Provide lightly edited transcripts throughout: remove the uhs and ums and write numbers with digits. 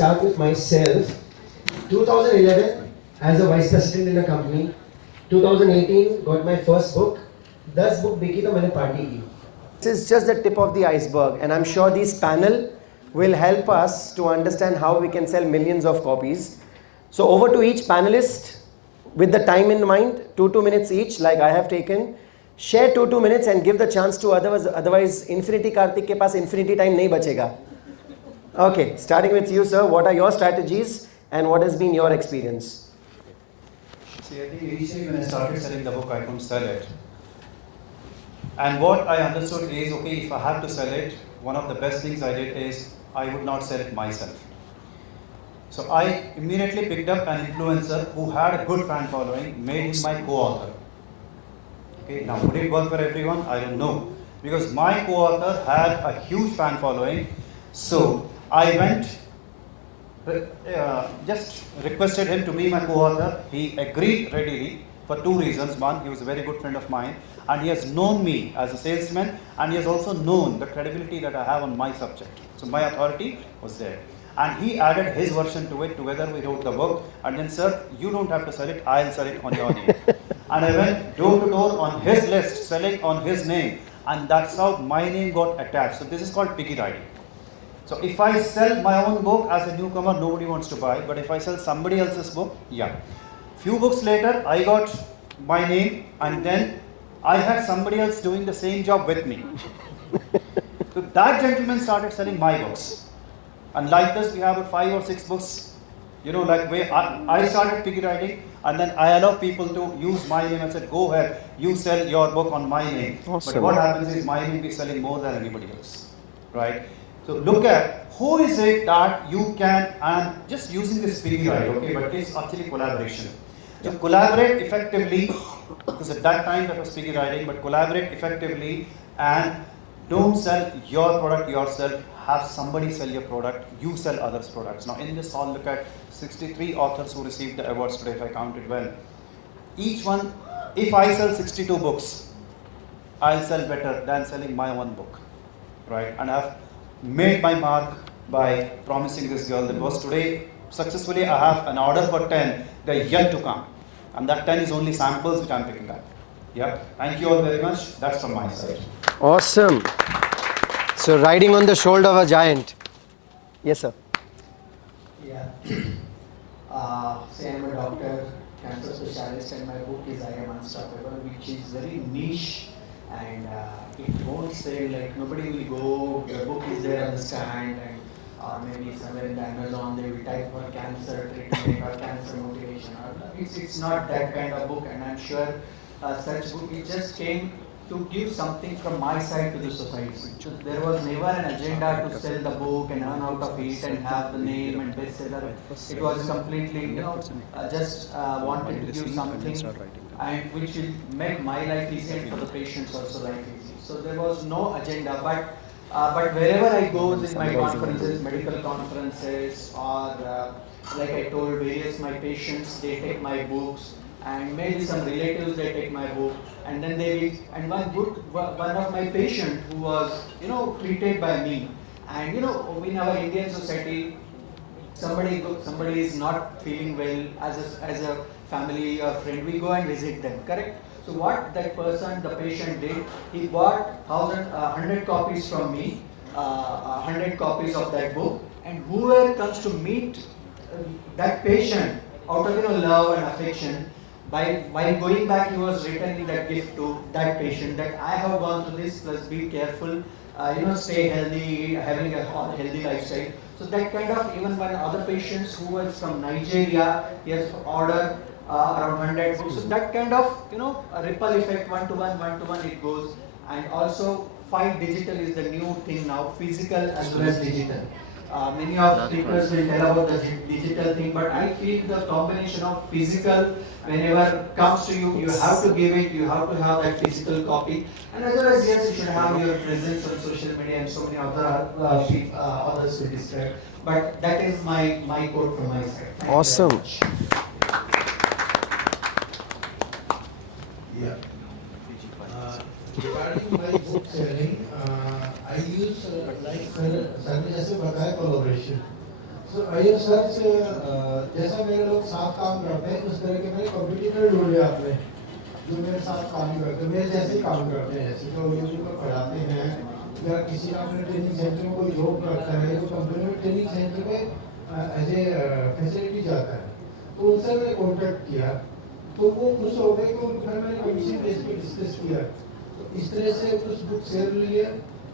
start with myself. 2011, as a vice president in a company. 2018, got my first book. 10 book बिकी तो मैंने party की. This is just the tip of the iceberg, and I'm sure this panel will help us to understand how we can sell millions of copies. So over to each panelist with the time in mind, 2 minutes each, like I have taken. Share 2 minutes and give the chance to others. Otherwise, Infinity Karthik ke paas infinity time nahi bachega. Okay, starting with you, sir. What are your strategies and what has been your experience? See, I think initially when I started selling the book, I couldn't sell it. And what I understood is, okay, if I have to sell it, one of the best things I did is I would not sell it myself. So I immediately picked up an influencer who had a good fan following, made him my co-author. Okay, now would it work for everyone? I don't know. Because my co-author had a huge fan following. So I went, just requested him to be my co-author. He agreed readily for 2 reasons. One, he was a very good friend of mine, and he has known me as a salesman, and he has also known the credibility that I have on my subject. So my authority was there. And he added his version to it, together we wrote the book, and then, sir, you don't have to sell it, I'll sell it on your name. And I went door to door on his list, selling on his name, and that's how my name got attached. So this is called piggy riding. So if I sell my own book as a newcomer, nobody wants to buy, but if I sell somebody else's book, yeah. Few books later, I got my name, and then I had somebody else doing the same job with me. So that gentleman started selling my books. And like this, we have about 5 or 6 books, like where I started piggy riding, and then I allow people to use my name and said, go ahead, you sell your book on my name. Awesome. But what happens is my name is selling more than anybody else, right? So look at who is it that you can, and just using this piggy ride, okay, but it's actually collaboration. So collaborate effectively, because at that time that was piggy riding, but collaborate effectively and don't sell your product yourself. Have somebody sell your product, you sell others' products. Now in this hall, look at 63 authors who received the awards today, if I counted well. Each one, if I sell 62 books, I'll sell better than selling my one book, right? And I've made my mark by promising this girl that was today, successfully I have an order for 10, they're yet to come. And that 10 is only samples which I'm picking up. Yeah, thank you all very much. That's from my side. Awesome. So riding on the shoulder of a giant. Yes, sir. Yeah. Say I'm a doctor, cancer specialist, and my book is I Am Unstoppable, which is very niche, and it won't say, like, nobody will go, the book is there on the stand, and maybe somewhere in the Amazon they will type for cancer treatment or cancer motivation. It's not that kind of book, and I'm sure such book, it just came to give something from my side to the society. So there was never an agenda to sell the book and earn out of it and have the name and bestseller. It was completely, just wanted to give something and which will make my life easy and for the patients also life easy. So there was no agenda, but wherever I go in my conferences, medical conferences, or like I told various my patients, they take my books, and maybe some relatives they take my book, and then they will, and one of my patient who was treated by me, and in our Indian society, somebody is not feeling well, as a family or friend, we go and visit them, correct? So what that person, the patient did, he bought 100 copies from me, 100 copies of that book, and whoever comes to meet that patient out of love and affection, while going back, he was returning that gift to that patient, that I have gone through this, plus be careful, stay healthy, having a healthy lifestyle. So that kind of, even when other patients who was from Nigeria, he has ordered around 100 books. So that kind of, a ripple effect, one-to-one it goes. And also, 5 digital is the new thing now, physical as well as digital. Many of speakers will tell about the digital thing, but I feel the combination of physical, whenever comes to you, you have to give it, you have to have that physical copy, and as well as, yes, you should have your presence on social media, and so many other others will describe. But that is my quote from my side. Thank awesome. You yeah. Regarding my book selling, I use like service as a Bakai collaboration. So IF Search जैसा मेरे लोग साथ काम करते हैं उस तरह के मेरे कॉम्पिटिटर ढूंढ लिया आपने जो मेरे साथ काम करते हैं मेरे जैसे ही काम करते हैं जैसे तो यूट्यूब पर पढ़ाते हैं या किसी आपने ट्रेनिंग सेंटर में कोई जॉब करता है तो कंपनी में ट्रेनिंग सेंटर में एज ए फैसिलिटी जाता है तो उनसे मैंने कॉन्टेक्ट किया तो वो खुश हो गए कि उनको फिर मैंने कमीशन बेस पे डिस्कस किया तो इस तरह से कुछ बुक सेल लिए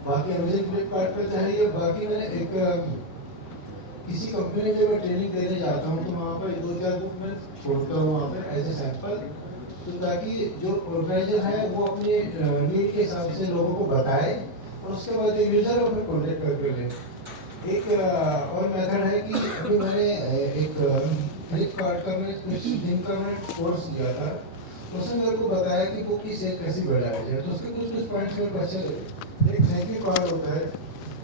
बाकी अमेजन फ्लिपकार्ट पर चाहिए बाकी मैंने एक किसी कंपनी में जब मैं ट्रेनिंग देने जाता हूँ तो वहाँ पर 2-4 बुक मैं छोड़ता हूँ वहाँ पर एज ए सैंपल तो ताकि जो ऑर्गेनाइजर है वो अपने नीड के हिसाब से लोगों को बताए और उसके बाद यूजर को फिर कॉन्टेक्ट करके ले एक और मेथड है कि अभी मैंने एक फ्लिपकार्ट का मैंने कुछ दिन का मैंने कोर्स लिया था उसने मेरे को बताया कि बुक की सेल कैसे बढ़ाया जाए तो उसके कुछ पॉइंट्स मेरे को अच्छे लगे एक थैंक यू कार्ड होता है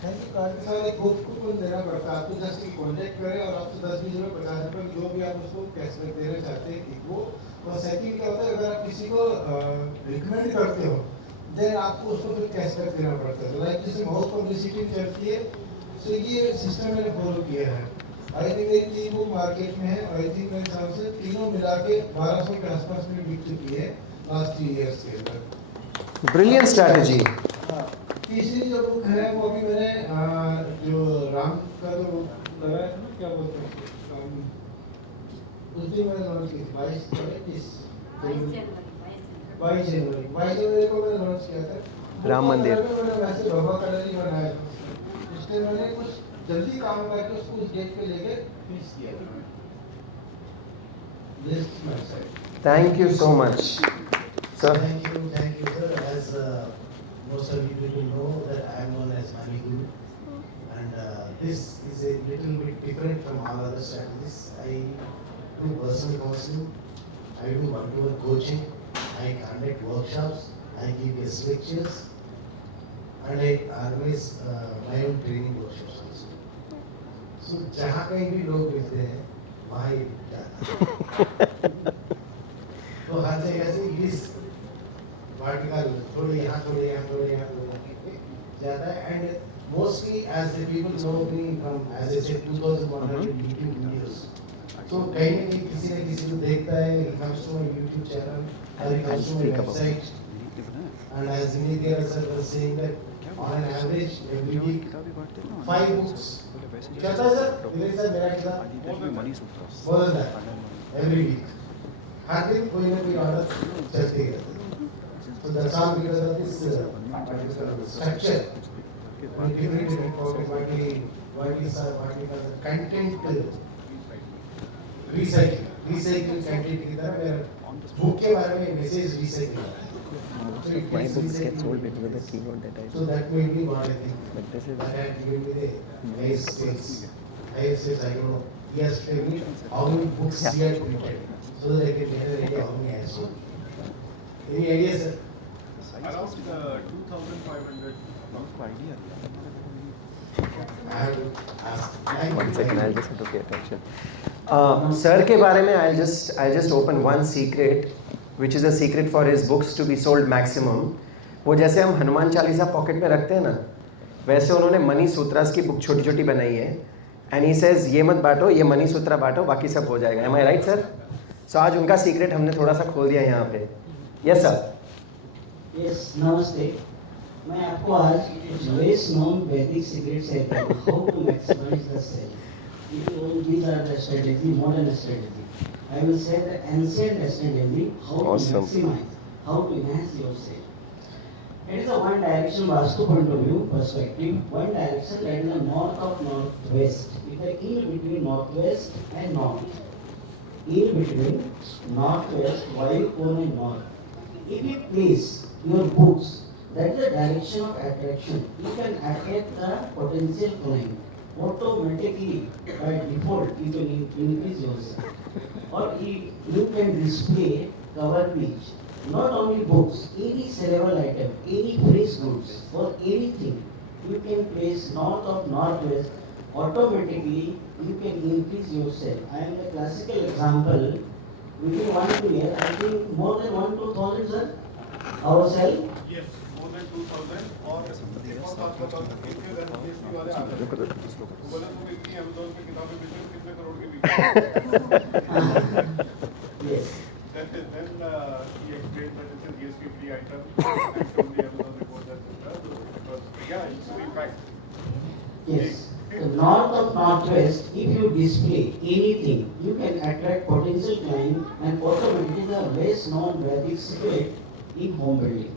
थैंक यू कार्ड के साथ एक बुक कूपन देना पड़ता है आपको जस्ट कॉन्टेक्ट करें और आपसे 10-20 रुपये 50 रुपये जो भी आप उसको कैशबैक देना चाहते हैं वो और सेकंड क्या होता है अगर आप किसी को रिकमेंड करते हो देन आपको उसको फिर कैशबैक देना पड़ता है लाइक जैसे बहुत पब्लिसिटी चलती है तो ये सिस्टम मैंने फॉलो किया है आई थिंक मेरी 3 बुक मार्केट में है आई थिंक मेरे हिसाब से तीनों मिला के 1200 के आसपास में बिक चुकी है लास्ट 3 ईयर्स के अंदर ब्रिलियंट स्ट्रैटेजी। तीसरी जो बुक है वो अभी मैंने जो राम का जो लगा है ना क्या बोलते हैं उस दिन मैंने लॉन्च की थी 22 जनवरी को मैंने लॉन्च किया था राम मंदिर। मैंने वैसे भगवा कलर ही बनाया था इसलिए मैंने कुछ जल्दी काम करके उसको उस डेट पे लेके फिनिश किया था this my side thank you so much sir. Thank you, sir. As most of you people know that I am known as Mani Guru, and this is a little bit different from all other strategies. I do personal counseling, I do one-to-one coaching, I conduct workshops, I give guest lectures, and I organize my own training workshops also. So जहाँ कहीं भी लोग मिलते हैं वहाँ ही जाता है। तो हर जगह से it is vertical, थोड़े यहाँ थोड़े यहाँ थोड़े यहाँ थोड़े जाता है and mostly as the people know me from as I said 2100 YouTube videos. तो कहीं ना कहीं किसी न किसी को देखता है he comes to my YouTube channel or he comes to my website and as Nidhi sir was saying that on an average every week 5 books कहता है सर विनय सर मेरा कितना more than that every week हर दिन कोई ना कोई order चलते रहते हैं so that's all because of this structure on different what is content recycle content की तरह मेरा बुक के बारे में message recycle My books get sold because of the keynote that I so that made me what I think but this is that had given me the highest sales I don't know he has told me how many books he had printed so that I can get an idea how many I have sold any idea sir Around 2,500. I have asked 1 second, I'll just have to pay attention. Sir के बारे में I'll just open one secret, which is a secret for his books to be sold maximum. वो जैसे हम Hanuman Chalisa pocket में रखते हैं ना, वैसे उन्होंने मनी सूत्रास की बुक छोटी छोटी बनाई है. And he says ये मत बांटो, ये मनी सूत्रा बांटो, बाकी सब हो जाएगा. Am I right, sir? So आज उनका सीक्रेट हमने थोड़ा सा खोल दिया यहाँ पे. Yes, sir. यस नमस्ते मैं आपको आज कुछ less known Vedic secrets share करूंगा how to maximise the sale these are the strategy modern strategy I will say the ancient strategy how to Awesome. maximize how to enhance your sale it is a one direction vastu point of view perspective one direction that is the north of northwest it is in between northwest and north in between northwest while on and north if you place your books that is the direction of attraction you can attract the potential client automatically by default you can increase your sale or you can display cover page not only books any sellable item any fresh goods or anything you can place north of northwest automatically you can increase your sale I am a classical example within 1 2 years I think more than 1 to 2,000 sir our sale Yes, more than 2000 और एक और बात बताओ कि अगर GST वाले आ गए तो बोले तुम इतनी Amazon पे किताबें बेच रहे हो कितने करोड़ की बिक Yes. then he explained that it's a GST free item and showed the Amazon report etc. Because yeah, it's a fact. Yes. The north of northwest, if you display anything, you can attract potential client and automatically the less known Vedic secret in home building.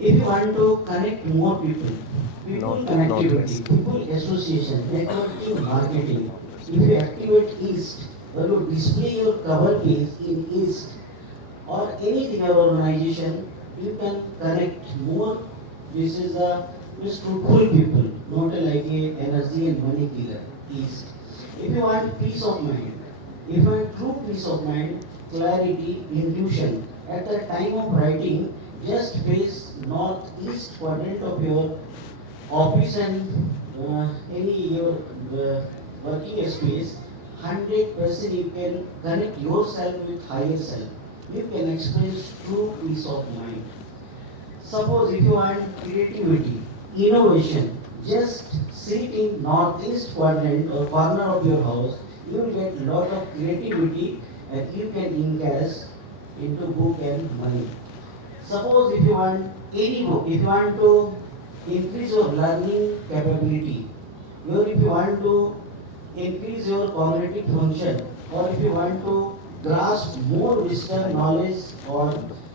If you want to connect more people, people connectivity, people association, networking, marketing. If you activate East, or you display your cover page in East, or anything your organization, you can connect more. This is a just fruitful people, not like a energy and money killer. East. If you want peace of mind, if you want true peace of mind, clarity, intuition, at the time of writing, just face northeast quadrant of your office and any your working space. 100% you can connect yourself with higher self. You can experience true peace of mind. Suppose if you want creativity, innovation, just sit in northeast quadrant or corner of your house, you will get a lot of creativity and you can invest into book and money. Suppose if you want any book, if you want to increase your learning capability, or if you want to increase your cognitive function, or if you want to grasp more wisdom, knowledge or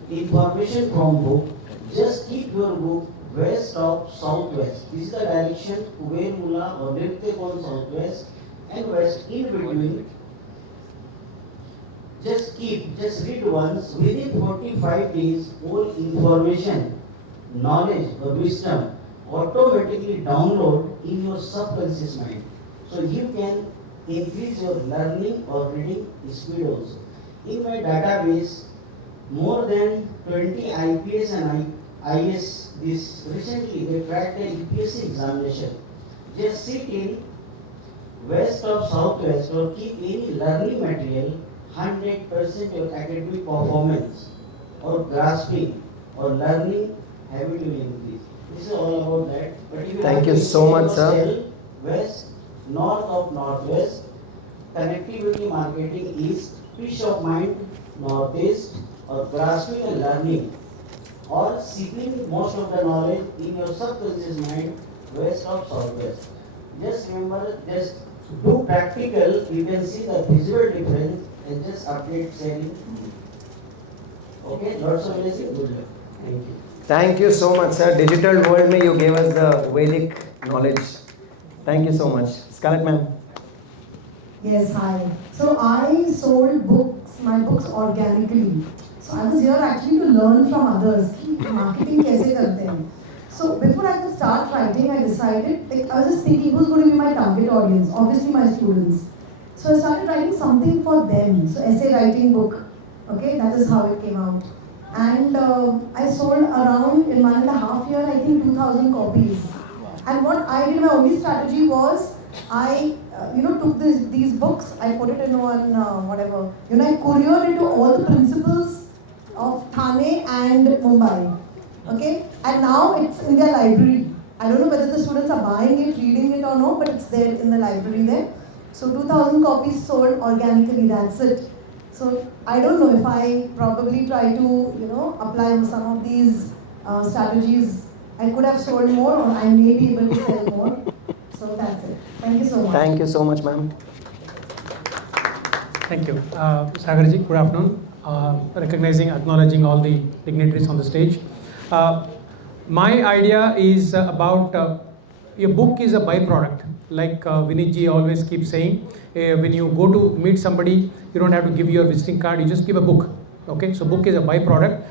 information from book, just keep your book west of southwest. This is the direction Kuber Mula or Nirtek on southwest and west in between. Just read once. Within 45 days, all information, knowledge or wisdom automatically download in your subconscious mind. So you can increase your learning or reading speed also. In my database, more than 20 IPS and IS, this recently they cracked an UPSC examination. Just sit in west of southwest or keep any learning material, 100% your academic performance or grasping or learning habit will increase. This is all about that. But if Thank you so much, sir. West, north of northwest, connectivity marketing east, peace of mind northeast, or grasping and learning, or seeking most of the knowledge in your subconscious mind west of southwest. Just remember, just do practical, you can see the visual difference and just update selling. Okay, lots of blessing, good luck. Thank you. Thank you so much, sir. Digital world में you gave us the Vedic knowledge. Thank you so much. Scarlett ma'am. Yes, hi. So I sold books, my books organically. So I was here actually to learn from others कि marketing कैसे करते हैं. So before I could start writing, I decided, like, I was just thinking who's going to be my target audience. Obviously my students. So I started writing something for them. So essay writing book. Okay, that is how it came out. And I sold around in 1.5 years, I think 2,000 copies. And what I did, my only strategy was I, took these books, I put it in one whatever. I couriered it to all the principals of Thane and Mumbai. Okay, and now it's in their library. I don't know whether the students are buying it, reading it or no, but it's there in the library there. So 2,000 copies sold organically. That's it. So I don't know if I probably try to, apply some of these strategies. I could have sold more, or I may be able to sell more. So that's it. Thank you so much. Thank you so much, ma'am. Thank you. Sagarji, good afternoon. Recognizing, acknowledging all the dignitaries on the stage. My idea is about your book is a byproduct. Like Vinitji always keeps saying, when you go to meet somebody, you don't have to give your visiting card, you just give a book. Okay, so book is a byproduct.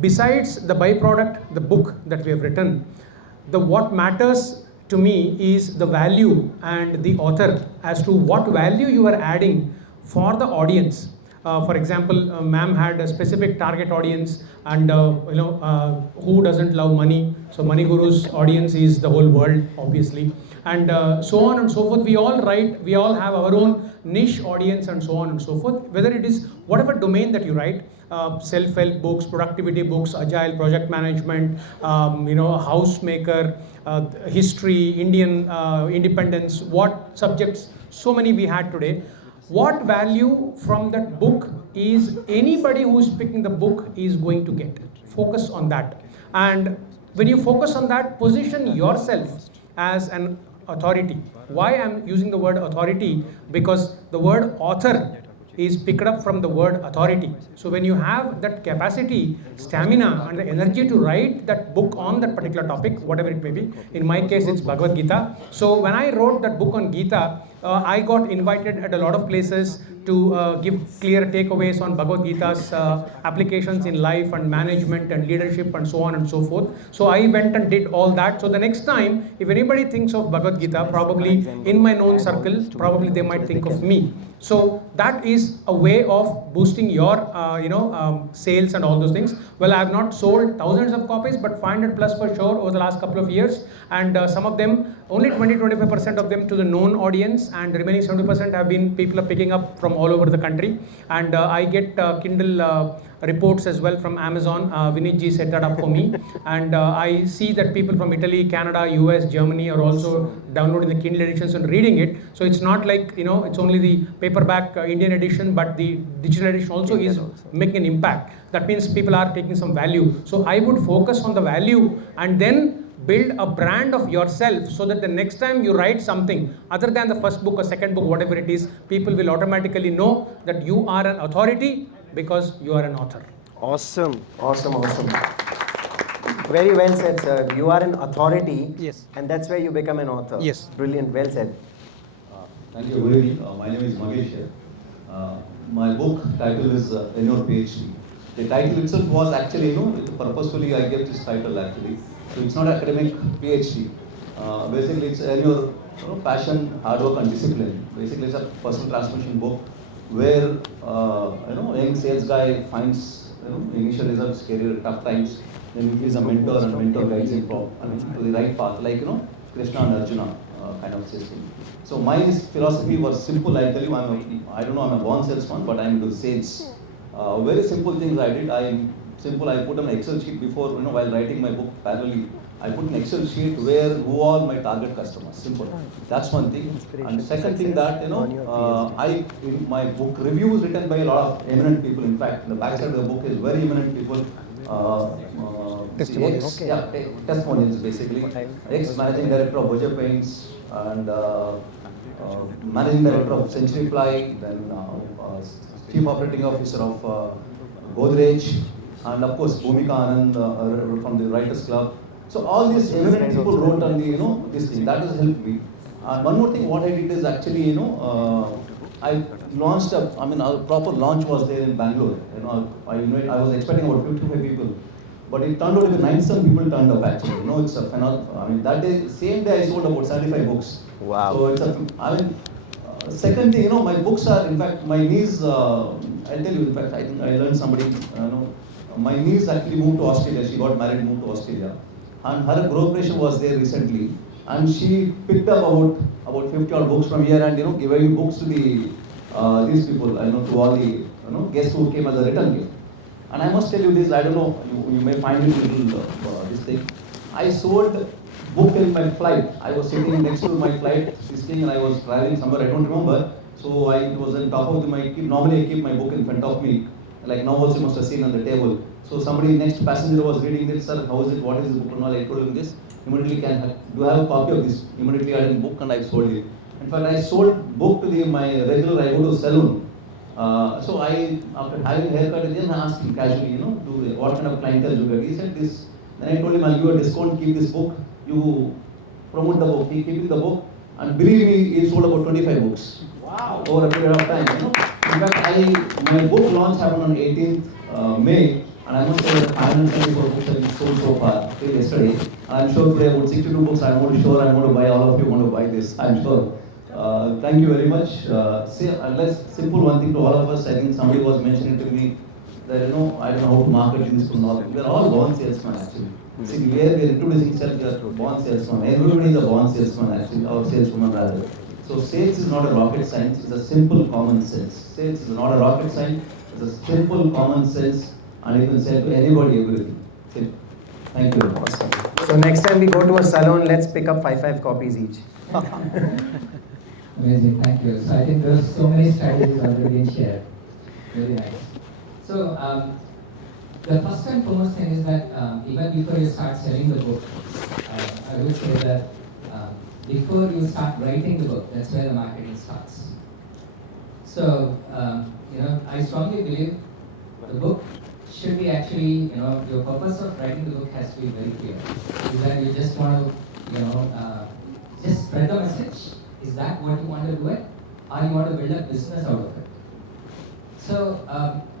Besides the byproduct, the book that we have written, what matters to me is the value and the author as to what value you are adding for the audience. For example, ma'am had a specific target audience, and who doesn't love money? So Money Guru's audience is the whole world, obviously. and so on and so forth. We all write, we all have our own niche audience and so on and so forth. Whether it is whatever domain that you write, self-help books, productivity books, agile project management, housemaker, history, Indian independence, what subjects, so many we had today. What value from that book is anybody who is picking the book is going to get? Focus on that. And when you focus on that, position yourself as an authority. Why I'm using the word authority? Because the word author is picked up from the word authority. So when you have that capacity, stamina and the energy to write that book on that particular topic, whatever it may be, in my case it's Bhagavad Gita. So when I wrote that book on Gita, I got invited at a lot of places to give clear takeaways on Bhagavad Gita's applications in life and management and leadership and so on and so forth. So I went and did all that. So the next time, if anybody thinks of Bhagavad Gita, probably in my known circle, probably they might think of me. So that is a way of boosting your sales and all those things. Well, I have not sold thousands of copies, but 500 plus for sure over the last couple of years. And some of them, only 20-25% of them to the known audience, and the remaining 70% have been people are picking up from all over the country. And I get Kindle reports as well from Amazon. Vinit ji set that up for me. And I see that people from Italy, Canada, US, Germany are also downloading the Kindle editions and reading it. So it's not like, it's only the paperback Indian edition, but the digital edition also is making an impact. That means people are taking some value. So I would focus on the value and then build a brand of yourself, so that the next time you write something other than the first book or second book, whatever it is, people will automatically know that you are an authority because you are an author. Awesome. Very well said, sir. You are an authority. Yes. And that's where you become an author. Yes. Brilliant. Well said. Thank you. Good evening. My name is Magesh here. My book title is In Your PhD. The title itself was actually, purposefully I gave this title actually. So it's not academic PhD. Basically, it's in your passion, hard work, and discipline. Basically, it's a personal transformation book where young sales guy finds initial results, career tough times. Then he is a mentor, and mentor guides him to the right path, like Krishna and Arjuna kind of system. So my philosophy was simple. I tell you, I'm a born salesman, but I'm into sales. Very simple things I did. I put an Excel sheet before, while writing my book parallelly. I put an Excel sheet who are my target customers. Simple. That's one thing. And second thing that, in my book, reviews written by a lot of eminent people. In fact, the backside of the book is very eminent people. Testimonials. Testimonials basically. Ex-managing director of Boja Paints and managing director of Century Ply, then chief operating officer of Godrej, and of course Bhumika Anand from the Writers Club. So all these eminent people wrote on the this thing. That has helped me. And one more thing, what I did is actually I launched a proper launch was there in Bangalore. I was expecting about 55 people, but it turned out to be 97 people turned up actually. It's a phenomenal. That day, same day I sold about 75 books. Wow. So it's second thing, my books are, in fact, my niece, I'll tell you, in fact, I think I learned somebody, my niece actually moved to Australia. She got married, moved to Australia. And her corporation was there recently. And she picked up about 50 odd books from here and, giving books to these people, to all the, guests who came as a return gift. And I must tell you this, I don't know, you may find it a little, this thing. I sold book in my flight. I was sitting next to my flight, and I was traveling somewhere, I don't remember. So it was on top of normally I keep my book in front of me. Like now also you must have seen on the table. So somebody next passenger was reading this, sir, how is it, what is this book and all, I told him this. Immediately, do you have a copy of this? Immediately I had a book and I sold it. In fact, I sold book to my regular, I go to salon. So after having a haircut, then I asked him casually, what kind of clientele you get. He said this. Then I told him, I'll give you a discount, keep this book. You promote the book, he keep the book. And believe me, he sold about 25 books. Wow. Over a period of time. In fact, my book launch happened on 18th May. And I must say that 574 books have been sold so far, till yesterday. I'm sure today about 62 books, I'm going to buy, all of you want to buy this, I'm sure. Thank you very much. Simple one thing to all of us, I think somebody was mentioning to me that, I don't know how to market this to all. We are all born salesmen actually. See, where we are introducing self, we are born salesman. Everybody is a born salesman actually, or saleswoman rather. So sales is not a rocket science, it's a simple common sense. Sales is not a rocket science, it's a simple common sense, and you can sell to anybody everything. Simple. Thank you very much. So next time we go to a salon, let's pick up 5 copies each. Amazing, thank you. So I think there's so many strategies already been shared. Very nice. So the first and foremost thing is that even before you start selling the book, I would say that before you start writing the book, that's where the marketing starts. So I strongly believe the book should be actually, your purpose of writing the book has to be very clear. Is that you just want to, just spread the message? Is that what you want to do it? Or you want to build a business out of it? So,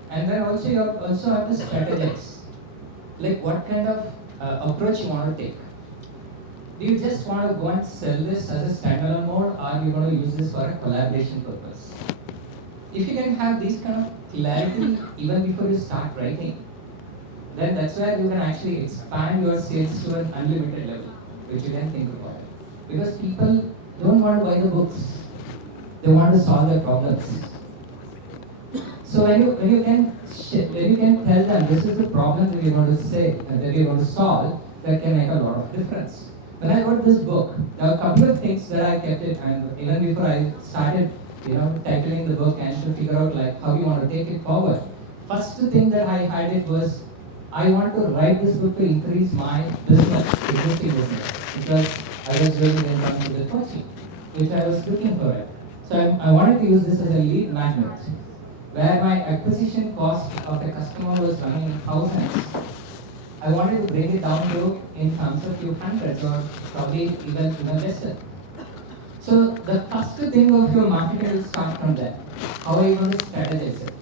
and then also you also have to strategize. Like what kind of approach you want to take. Do you just want to go and sell this as a standalone mode, or are you going to use this for a collaboration purpose? If you can have these kind of clarity even before you start writing, then that's where you can actually expand your sales to an unlimited level, which you can think about. Because people don't want to buy the books, they want to solve their problems. So when you can tell them this is the problem that you're going to say that you're going to solve, that can make a lot of difference. When I wrote this book, there are a couple of things that I kept it, and even before I started, titling the book and to figure out like how you want to take it forward. First thing that I had it was, I want to write this book to increase my business, existing business, because I was doing it in terms of the coaching, which I was looking for it. So I wanted to use this as a lead magnet, where my acquisition cost of a customer was running in thousands. I wanted to bring it down to in terms of few hundreds or probably even lesser. So the first thing of your marketing will start from there. How are you going to strategize it?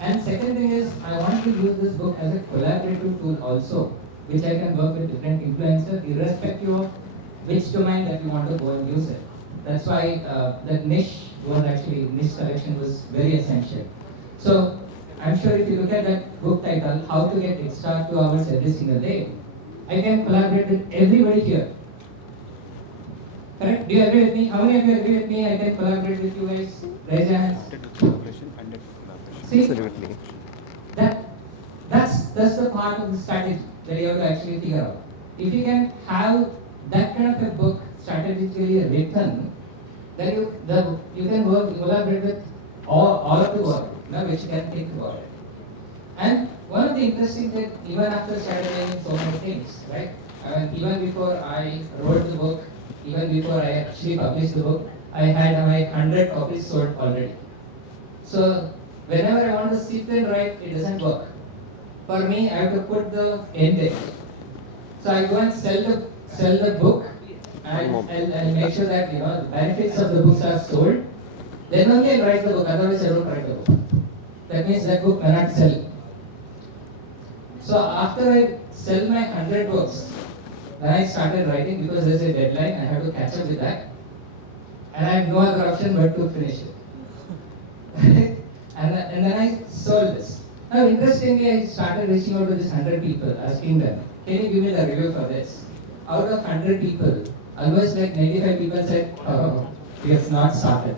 And second thing is, I want to use this book as a collaborative tool also, which I can work with different influencers irrespective of which domain that you want to go and use it. That's why that niche selection was very essential. So I'm sure if you look at that book title, How to Get Extra 2 Hours Every Single Day, I can collaborate with everybody here. Correct? Do you agree with me? How many of you agree with me? I can collaborate with you guys. Raise your hands. See, that's the part of the strategy that you have to actually figure out. If you can have that kind of a book strategically written, then you can collaborate with all of the world, which you can think about it. And one of the interesting things, even after strategizing so many things, right? Even before I wrote the book, even before I actually published the book, I had my 100 copies sold already. So whenever I want to sit and write, it doesn't work. For me, I have to put the end date. So I go and sell the book and make sure that the benefits of the books are sold. Then only I write the book, otherwise I don't write the book. That means that book cannot sell. So after I sell my 100 books, then I started writing because there's a deadline, I have to catch up with that. And I have no other option but to finish it. and then I sold this. Now interestingly, I started reaching out to these 100 people, asking them, can you give me the review for this? Out of 100 people, almost like 95 people said, oh, we have not started.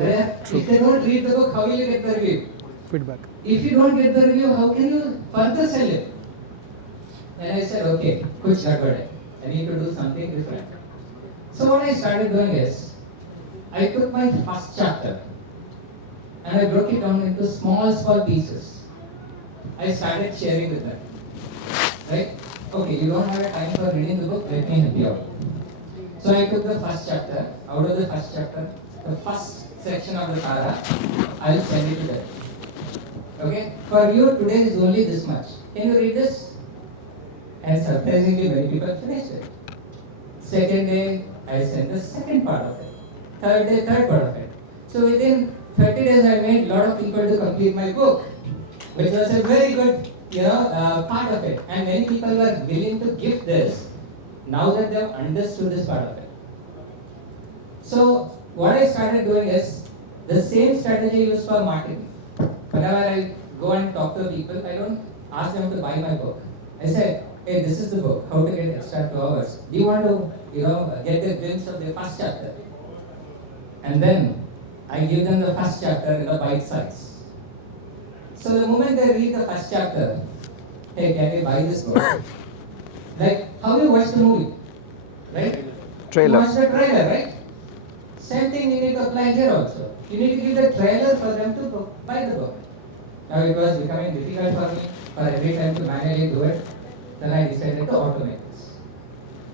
If they don't read the book, how will you get the review? Feedback. If you don't get the review, how can you further sell it? Then I said, okay, kuch gadbad hai. I need to do something different. So what I started doing is, I took my first chapter and I broke it down into small pieces. I started sharing with them. Right? Okay, you don't have a time for reading the book, let me help you out. So I took the first chapter. Out of the first chapter, the first section of the para, I'll send it to them. Okay? For you, today is only this much. Can you read this? And surprisingly, many people finished it. Second day, I sent the second part of it. Third day, third part of it. So within 30 days, I made a lot of people to complete my book, which was a very good, part of it. And many people were willing to give this now that they have understood this part of it. So what I started doing is the same strategy used for marketing. Whenever I go and talk to people, I don't ask them to buy my book. I said, hey, this is the book, How to Get Extra 2 Hours. Do you want to, get a glimpse of the first chapter? And then I give them the first chapter in the bite size. So the moment they read the first chapter, hey, can we buy this book? Like, how you watch the movie, right? Trailer. You watch the trailer, right? Same thing you need to apply here also. You need to give the trailer for them to buy the book. Now it was becoming difficult for me for every time to manually do it. Then I decided to automate this.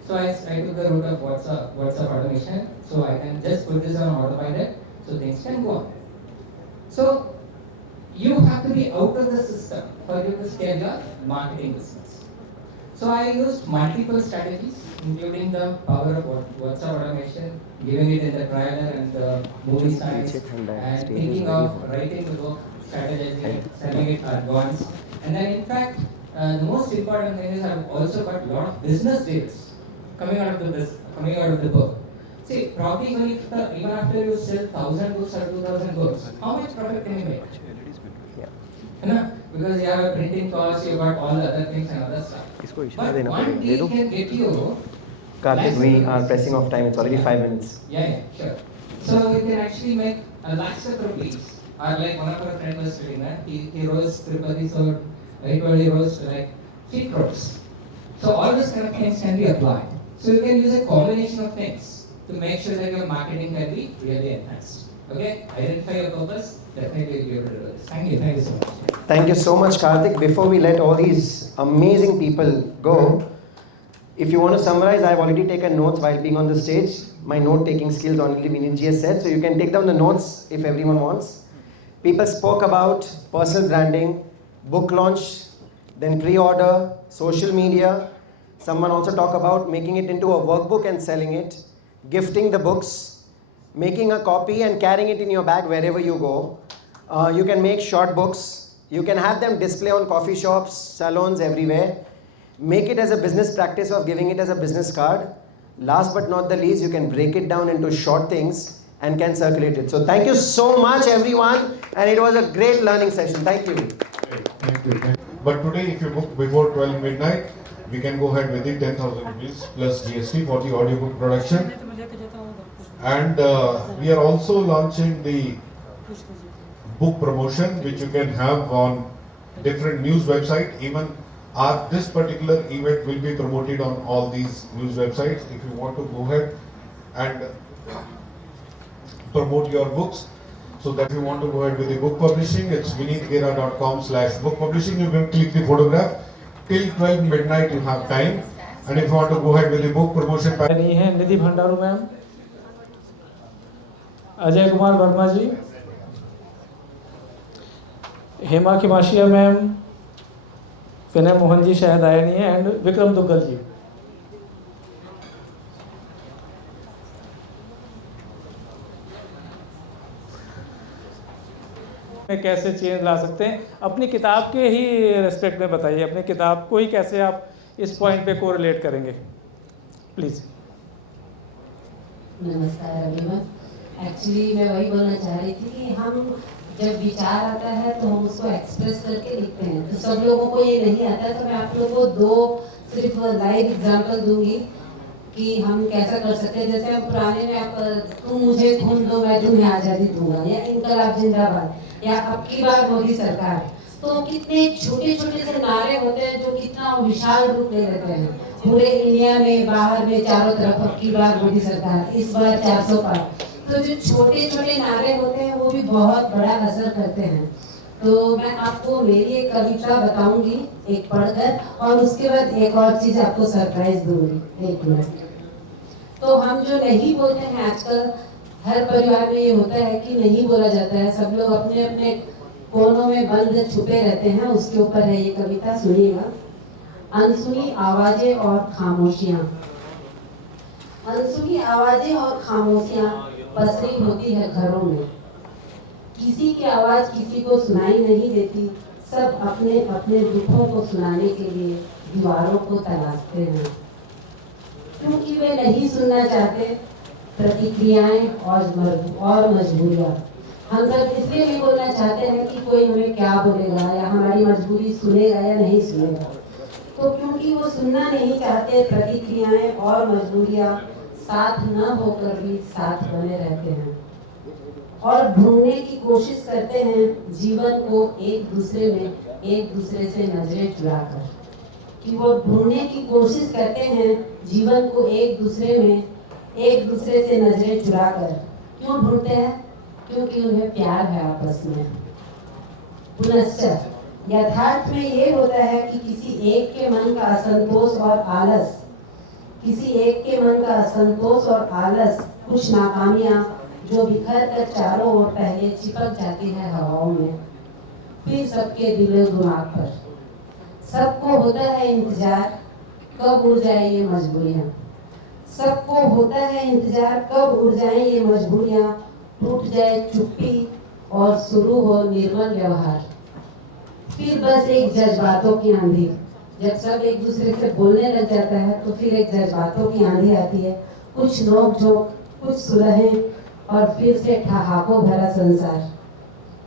So I took the route of WhatsApp automation. So I can just put this on autopilot so things can go on. So you have to be out of the system for you to scale your marketing business. So I used multiple strategies, including the power of WhatsApp automation, giving it in the trailer and the movie size, and thinking of writing the book, strategizing it, selling it at once. And then in fact, the most important thing is I've also got a lot of business deals coming out of the book. See, probably even after you sell 1,000 books or 2,000 books, how much profit can you make? Because you have a printing cost, you got all the other things and other stuff. But one deal can get you. Karthik, we are pressing off time. It's already 5 minutes. Yeah, sure. So you can actually make a lakhs of rupees. Or like one of our friends was telling that he rose Tirupati, so he rose to like 3 crores. So all those kind of things can be applied. So you can use a combination of things to make sure that your marketing can be really enhanced. Okay? Identify your purpose, definitely you'll be able to do this. Thank you so much. Thank you so much, Karthik. Before we let all these amazing people go, if you want to summarize, I've already taken notes while being on the stage. My note-taking skills only Viniji has said, so you can take down the notes if everyone wants. People spoke about personal branding, book launch, then pre-order, social media. Someone also talked about making it into a workbook and selling it, gifting the books, making a copy and carrying it in your bag wherever you go. You can make short books. You can have them display on coffee shops, salons, everywhere. Make it as a business practice of giving it as a business card. Last but not the least, you can break it down into short things and can circulate it. So thank you so much, everyone. And it was a great learning session. Thank you. Thank you. But today, if you book before 12 midnight, we can go ahead with the 10,000 rupees plus GST for the audiobook production. And we are also launching the book promotion, which you can have on different news websites. Even this particular event will be promoted on all these news websites. If you want to go ahead and promote your books, so that if you want to go ahead with the book publishing, it's vineetgera.com/book publishing. You can click the photograph. Till 12 midnight you have time. And if you want to go ahead with the book promotion, Nidhi Bhandaru ma'am, Ajay Kumar Verma ji, Hema Khimashiya ma'am, Vinay Mohan ji शायद आए नहीं है, and Vikram Duggal जी। कैसे change ला सकते हैं अपनी किताब के ही रेस्पेक्ट में बताइए, अपनी किताब को ही कैसे आप इस पॉइंट पे कोरिलेट करेंगे प्लीज़। नमस्कार एवरीवन। एक्चुअली मैं वही बोलना चाह रही थी कि हम जब विचार आता है तो हम उसको एक्सप्रेस करके लिखते हैं, तो सब लोगों को ये नहीं आता है। तो मैं आप लोगों को 2 सिर्फ लाइव एग्जांपल दूंगी कि हम कैसा कर सकते हैं। जैसे हम पुराने में आप तुम मुझे खून दो मैं तुम्हें आज़ादी दूंगा, या इनकलाब जिंदाबाद, या अब की बार मोदी सरकार, तो कितने छोटे छोटे से नारे होते हैं जो कितना विशाल रूप ले लेते हैं पूरे इंडिया में, बाहर में, चारों तरफ। अब की बार मोदी सरकार, इस बार 400 पार। तो जो छोटे छोटे नारे होते हैं वो भी बहुत बड़ा असर करते हैं। तो मैं आपको मेरी एक कविता बताऊंगी एक पढ़कर, और उसके बाद एक और चीज आपको सरप्राइज दूंगी। 1 मिनट। तो हम जो नहीं बोलते हैं आजकल, हर परिवार में ये होता है कि नहीं बोला जाता है, सब लोग अपने अपने कोनों में बंद छुपे रहते हैं। उसके ऊपर है ये कविता, सुनिएगा। अनसुनी आवाजें और खामोशियां, अनसुनी आवाजें और खामोशियां पसरी होती है घरों में। किसी की आवाज किसी को सुनाई नहीं देती, सब अपने अपने दुखों को सुनाने के लिए दीवारों को तलाशते हैं, क्योंकि वे नहीं सुनना चाहते प्रतिक्रियाएं और मजबूरियां। हम सब इसलिए नहीं बोलना चाहते हैं कि कोई हमें क्या बोलेगा या हमारी मजबूरी सुनेगा या नहीं सुनेगा। तो तो क्योंकि वो सुनना नहीं चाहते, प्रतिक्रियाएं और मजबूरियां साथ न होकर भी साथ बने रहते हैं और ढूंढने की कोशिश करते हैं जीवन को एक दूसरे से नजरें चुराकर। कि वो ढूंढने की कोशिश करते हैं जीवन को एक दूसरे से नजरें चुराकर। क्यों ढूंढते हैं? क्योंकि उन्हें प्यार है आपस में। पुनश्च यथार्थ में ये होता है कि किसी एक के मन का असंतोष और आलस, कुछ नाकामियां जो बिखर कर चारों ओर पहले चिपक जाती है हवाओं में, फिर सबके दिलो दिमाग पर। सबको होता है इंतजार कब उड़ जाए ये मजबूरियां, सबको होता है इंतजार कब उड़ जाए ये मजबूरियां, टूट जाए चुप्पी और शुरू हो निर्मल व्यवहार। फिर बस एक जज्बातों की आंधी, जब सब एक दूसरे से बोलने लग जाता है तो फिर एक जज्बातों की आंधी आती है, कुछ नोक झोंक, कुछ सुलहें और फिर से ठहाकों भरा संसार।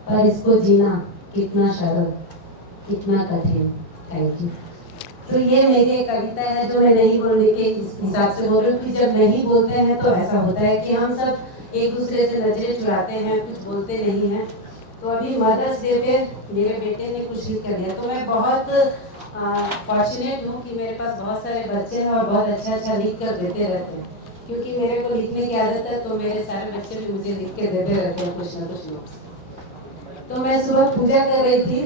पर इसको जीना कितना सरल, कितना कठिन। Thank you. तो ये मेरी एक कविता है जो मैं नहीं बोलने के हिसाब से बोल रही हूँ कि जब नहीं बोलते हैं तो ऐसा होता है कि हम सब एक दूसरे से नजरें चुराते हैं, कुछ बोलते नहीं हैं। तो अभी मदर्स डे पे मेरे बेटे ने कुछ लिख कर दिया, तो मैं बहुत फॉर्चुनेट हूँ कि मेरे पास बहुत सारे बच्चे हैं और बहुत अच्छा लिख कर देते रहते हैं, क्योंकि मेरे को लिखने की आदत है। तो मेरे सारे बच्चे भी मुझे लिख के देते रहते हैं कुछ ना कुछ नोट्स। तो मैं सुबह पूजा कर रही थी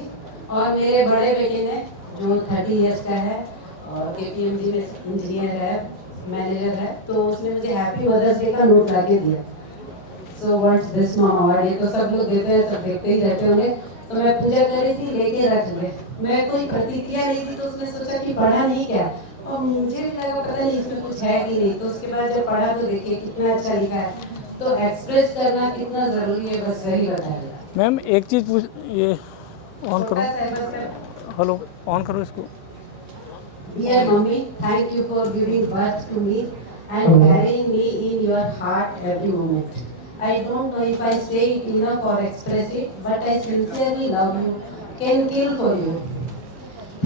और मेरे बड़े बेटे ने, जो 30 इयर्स का है और KPMG में इंजीनियर है, मैनेजर है, तो उसने मुझे हैप्पी मदर्स डे का नोट ला के दिया। सो व्हाट्स दिस मामा, ये तो सब लोग देते हैं, सब देखते ही रहते होंगे। तो मैं पूजा कर रही थी, लेके रख ले, मैं कोई प्रतिक्रिया नहीं थी। तो उसने सोचा कि पढ़ा नहीं क्या, और मुझे भी लगा पता नहीं इसमें कुछ है कि नहीं। तो उसके बाद जब पढ़ा तो देखिए कितना अच्छा लिखा है। तो एक्सप्रेस करना कितना जरूरी है, बस वही बताया। मैम एक चीज़ पूछ, ये ऑन करो, हेलो ऑन करो इसको। Dear mommy, thank you for giving birth to me and carrying me in your heart every moment. I don't know if I say it enough or express it, but I sincerely love you, can kill for you.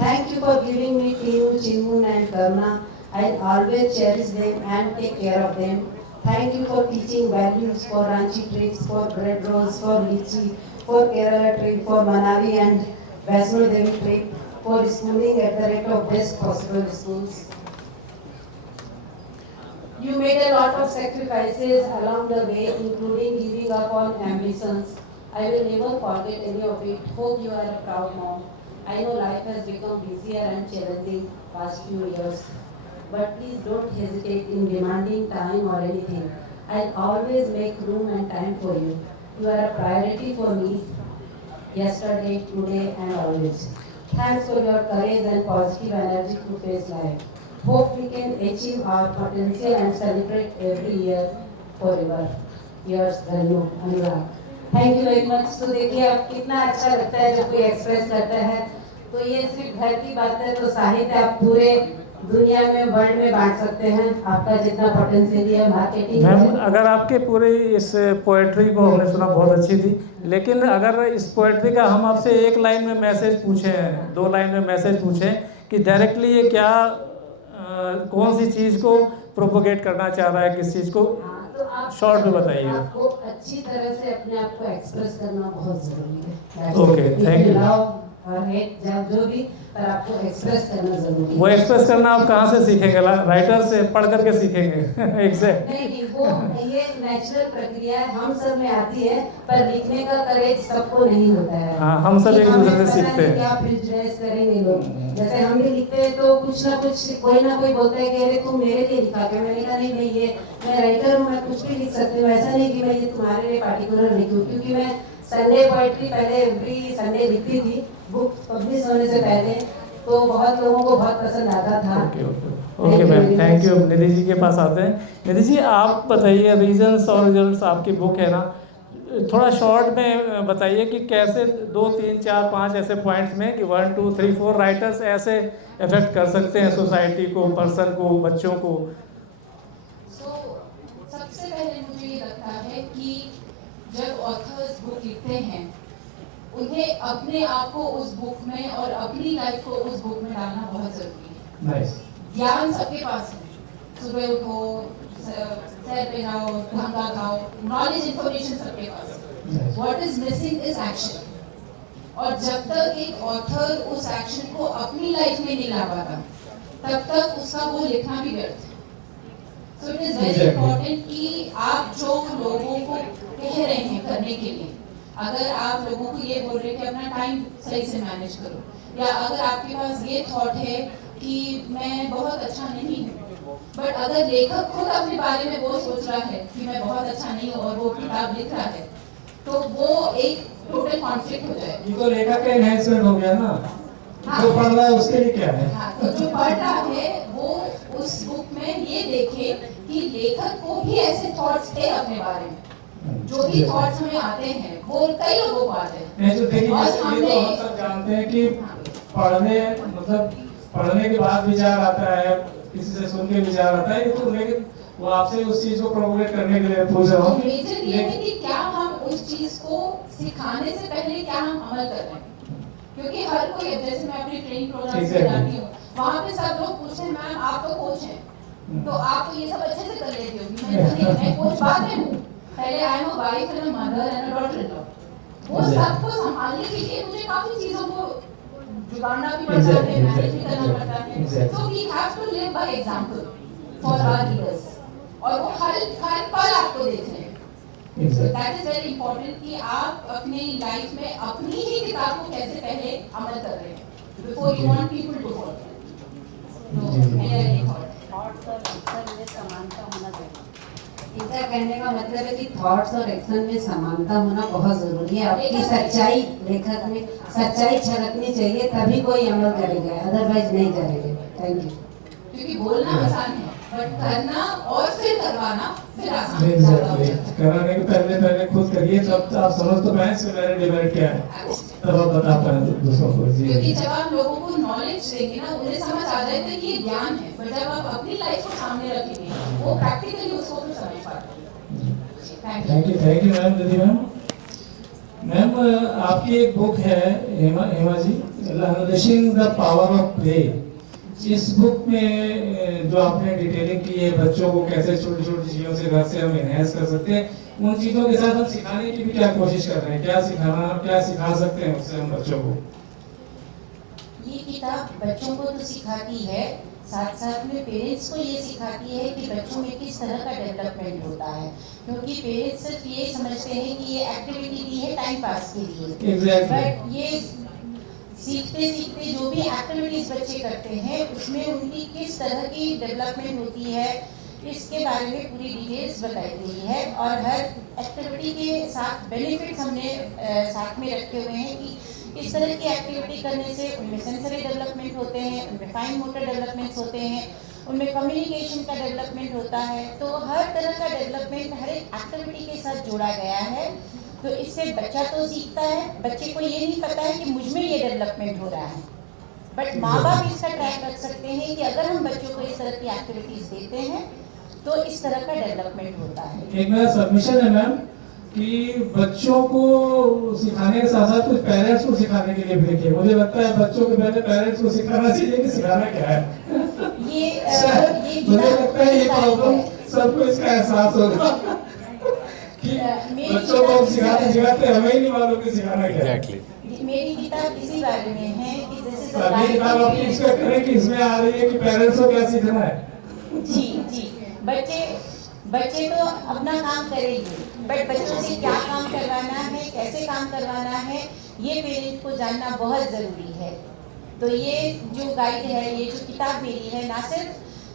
Thank you for giving me Tinu, Chinmun and Karuna. I'll always cherish them and take care of them. Thank you for teaching values, for Ranchi trips, for bread rolls, for Lychee, for Kerala trip, for Manali and Vaishno Devi trip, for schooling at the rate of best possible schools. You made a lot of sacrifices along the way, including giving up on ambitions. I will never forget any of it. Hope you are a proud mom. I know life has become busier and challenging past few years, but please don't hesitate in demanding time or anything. I'll always make room and time for you. You are a priority for me, yesterday, today, and always. Thanks for your courage and positive energy to face life. Hope we can achieve our potential and celebrate every year forever. Yours, Dhanu, Anurag. Thank you very much. तो देखिए अब कितना अच्छा लगता है जब कोई express करता है। तो ये सिर्फ घर की बात है, तो साहित्य आप पूरे दुनिया में, वर्ल्ड में बांट सकते हैं। आपका जितना पोटेंशियल है, मार्केटिंग। मैम अगर आपके पूरे इस पोएट्री को हमने सुना, बहुत अच्छी थी, लेकिन अगर इस पोएट्री का हम आपसे एक लाइन में मैसेज पूछें, 2 लाइन में मैसेज पूछें कि डायरेक्टली ये क्या कौन सी चीज़ को प्रोपोगेट करना चाह रहा है, किस चीज़ को, शॉर्ट में बताइए। आपको अच्छी तरह से अपने आप को एक्सप्रेस करना बहुत जरूरी है। Okay, thank you. और हेट जो भी, पर आपको एक्सप्रेस करना जरूरी है। वो एक्सप्रेस करना आप कहाँ से सीखेंगे? राइटर से पढ़ करके सीखेंगे? एग्जैक्ट नहीं, वो ये नेचुरल प्रक्रिया है, हम सब में आती है, पर लिखने का करेज सबको नहीं होता है। हाँ, हम सब एक दूसरे से सीखते हैं। क्या प्रिजुडाइज करेंगे लोग? जैसे हम भी लिखते हैं तो कुछ ना कुछ, कोई ना कोई बोलता है कि अरे तुम मेरे लिए लिखा क्या? मैंने कहा नहीं, ये मैं राइटर हूँ, मैं कुछ भी लिख सकती हूँ। ऐसा नहीं कि मैं ये तुम्हारे लिए पार्टिकुलर लिखूँ, क्योंकि मैं संडे पोएट्री पहले एवरी संडे लिखती थी, बुक पब्लिश होने से पहले, तो बहुत लोगों को बहुत पसंद आता था। Okay ma'am, thank you. Nidhi ji के पास आते हैं। निधि जी आप बताइए, रीजंस और रिजल्ट्स आपकी बुक है ना, थोड़ा शॉर्ट में बताइए कि कैसे 2, 3, 4, 5 ऐसे पॉइंट्स में कि 1, 2, 3, 4 राइटर्स ऐसे इफेक्ट कर सकते हैं सोसाइटी को, पर्सन को, बच्चों को। सबसे पहले मुझे ये लगता है कि जब ऑथर्स बुक लिखते हैं, उन्हें अपने आप को उस बुक में और अपनी लाइफ को उस बुक में डालना बहुत ज़रूरी है। नाइस। ज्ञान सबके पास है, सुबह उठो, सैर पे जाओ, ढंग का खाओ, नॉलेज इंफॉर्मेशन सबके पास है। What is missing is action. और जब तक एक ऑथर उस एक्शन को अपनी लाइफ में नहीं ला पाता, तब तक उसका वो लिखना भी व्यर्थ है। So it is very important कि आप जो लोगों को कह रहे हैं करने के लिए, अगर आप लोगों को ये बोल रहे हैं कि अपना टाइम सही से मैनेज करो, या अगर आपके पास ये थॉट है कि मैं बहुत अच्छा नहीं हूँ, बट अगर लेखक खुद अपने बारे में वो सोच रहा है कि मैं बहुत अच्छा नहीं हूँ और वो किताब लिख रहा है, तो वो एक टोटल कॉन्फ्लिक्ट हो जाए। ये तो लेखक का एनहांसमेंट हो गया ना। हाँ, जो पढ़ रहा है उसके लिए क्या है? हाँ, तो जो पढ़ रहा है वो उस बुक में ये देखे कि लेखक को भी ऐसे थॉट्स थे अपने बारे में। जो भी थॉट्स हमें आते हैं वो कई लोगों को आते हैं। नहीं तो देखिए, ये तो हम सब जानते हैं कि पढ़ने मतलब पढ़ने के बाद विचार आता है, किसी से सुन के विचार आता है, ये तो लेकिन वो आपसे उस चीज को प्रोमोट करने के लिए पूछ रहा हूँ। मेजर ये है कि क्या हम उस चीज को सिखाने से पहले क्या हम अमल कर रहे हैं, क्योंकि हर कोई, जैसे मैं अपनी ट्रेनिंग प्रोग्राम में जाती हूँ, वहाँ पे सब लोग पूछते हैं मैम आप तो कोच हैं, तो आप तो ये सब अच्छे से कर लेती होगी। मैं कोच बाद में हूँ, पहले I am a wife and a mother and a daughter in law. वो सबको संभालने के लिए मुझे काफी चीजों को जुगाड़ना भी पड़ता है, मैनेज भी करना पड़ता है। So we have to live by example for our leaders, और वो हर पल आपको देख रहे हैं। दैट इज वेरी इंपॉर्टेंट कि आप अपनी लाइफ में अपनी ही किताब को कैसे पहले अमल कर रहे हैं before you want people to follow. तो मेरा ये थॉट्स और एक्शन में समानता होना चाहिए। इनका कहने का मतलब है कि थॉट्स और एक्शन में समानता होना बहुत जरूरी है। आपकी सच्चाई, लेखक में सच्चाई झलकनी चाहिए, तभी कोई अमल करेगा, अदरवाइज नहीं करेगा। Thank you. क्योंकि बोलना आसान है, बट करना और फिर करवाना फिर आसान है। एग्जैक्टली, कराने के पहले खुद करिए, तब आप समझ तो पाए इससे मेरा डिमेरिट क्या है, तब आप बता पाए दूसरों को। जी, क्योंकि जब आप लोगों को नॉलेज देंगे ना, उन्हें समझ आ जाएगा कि ये ज्ञान है, बट जब आप अपनी लाइफ को सामने रखेंगे, वो प्रैक्टिकली उसको फिर समझ पाते हैं। Thank you ma'am. दीदी मैम, आपकी एक बुक है Hema ji, unleashing the power of play. इस बुक में जो आपने डिटेलिंग की है, बच्चों को कैसे छोटी छोटी चीजों से घर से हम एनहांस कर सकते हैं, उन चीजों के साथ हम सिखाने की भी क्या कोशिश कर रहे हैं, क्या सिखा सकते हैं उससे हम बच्चों को? ये किताब बच्चों को तो सिखाती है, साथ साथ में पेरेंट्स को ये सिखाती है कि बच्चों में किस तरह का डेवलपमेंट होता है, क्योंकि पेरेंट्स सिर्फ ये समझते हैं कि ये एक्टिविटी दी है टाइम पास के लिए, बट ये सीखते सीखते जो भी एक्टिविटीज बच्चे करते हैं उसमें उनकी किस तरह की डेवलपमेंट होती है, इसके बारे में पूरी डिटेल्स बताई गई है। और हर एक्टिविटी के साथ बेनिफिट्स हमने साथ में रखे हुए हैं कि इस तरह की एक्टिविटी करने से उनमें सेंसरी डेवलपमेंट होते हैं, उनमें फाइन मोटर डेवलपमेंट्स होते हैं, उनमें कम्युनिकेशन का डेवलपमेंट होता है। तो हर तरह का डेवलपमेंट हर एक एक्टिविटी के साथ जोड़ा गया है। तो इससे बच्चा तो सीखता है, बच्चे को ये नहीं पता है कि मुझ में ये डेवलपमेंट हो रहा है, बट माँ बाप इसका ट्रैक रख सकते हैं कि अगर हम बच्चों को इस तरह की एक्टिविटीज देते हैं तो इस तरह का डेवलपमेंट होता है। एक मेरा सबमिशन है मैम कि बच्चों को सिखाने के साथ साथ कुछ पेरेंट्स को सिखाने के लिए भी लिखिए। मुझे लगता है बच्चों के पहले पेरेंट्स को सिखाना चाहिए कि सिखाना क्या है। ये मुझे लगता है ये प्रॉब्लम सबको इसका एहसास होगा कि बच्चों को सिखाते हमें ही नहीं मालूम कि सिखाना क्या है। मेरी किताब इसी बारे में है कि अभी किताब अपनी इसका करें कि इसमें आ रही है कि पेरेंट्स को क्या सीखना है। जी बच्चे तो अपना काम करेंगे, बट बच्चों से क्या काम करवाना है, कैसे काम करवाना है, ये पेरेंट्स को जानना बहुत ज़रूरी है। तो ये जो गाइड है, ये जो किताब मेरी है, ना सिर्फ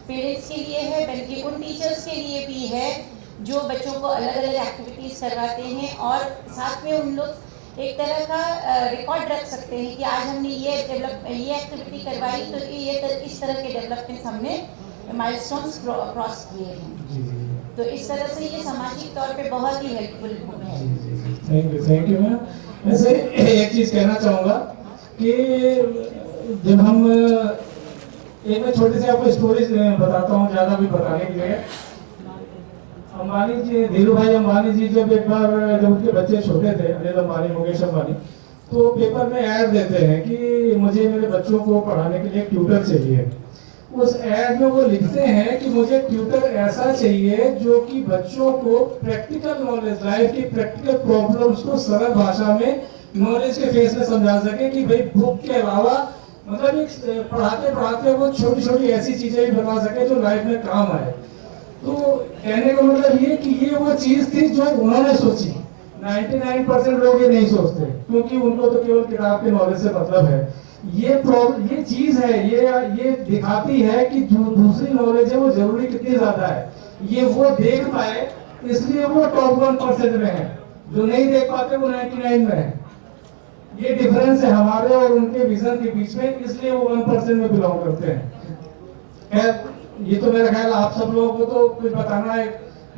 पेरेंट्स के लिए है बल्कि उन टीचर्स के लिए भी है जो बच्चों को अलग अलग एक्टिविटीज़ करवाते हैं, और साथ में उन लोग एक तरह का रिकॉर्ड रख सकते हैं कि आज हमने ये एक्टिविटी करवाई, तो इस तरह के डेवलपमेंट्स हमने माइलस्टोन्स क्रॉस किए हैं। तो इस तरह से ये सामाजिक तौर पे बहुत ही हेल्पफुल बुक है। Thank you ma'am. वैसे एक चीज़ कहना चाहूँगा कि जब हम एक मैं छोटी सी आपको स्टोरी बताता हूँ, ज़्यादा भी बताने के लिए। अंबानी जी, धीरू भाई अंबानी जी जब एक बार जब उनके बच्चे छोटे थे, अनिल अंबानी, मुकेश अंबानी, तो पेपर में ऐड देते हैं कि मुझे मेरे बच्चों को पढ़ाने के लिए एक ट्यूटर चाहिए। उस ऐड में वो लिखते हैं कि मुझे ट्यूटर ऐसा चाहिए जो कि बच्चों को प्रैक्टिकल नॉलेज, लाइफ की प्रैक्टिकल प्रॉब्लम्स को सरल भाषा में नॉलेज के फेस में समझा सके, कि भाई बुक के अलावा मतलब एक पढ़ाते पढ़ाते वो छोटी छोटी ऐसी चीजें भी बता सके जो लाइफ में काम आए। तो कहने का मतलब ये कि ये वो चीज थी जो उन्होंने सोची। 99% लोग ये नहीं सोचते, क्योंकि उनको तो केवल किताब के नॉलेज से मतलब है। ये चीज है, ये दिखाती है कि जो दूसरी नॉलेज है वो जरूरी कितनी ज्यादा है। ये वो देख पाए, इसलिए वो टॉप 1% में है। जो नहीं देख पाते वो 99 में है। ये डिफरेंस है हमारे और उनके विजन के बीच में, इसलिए वो 1% में बिलोंग करते हैं। खैर, ये तो मेरा ख्याल आप सब लोगों को तो कुछ बताना है,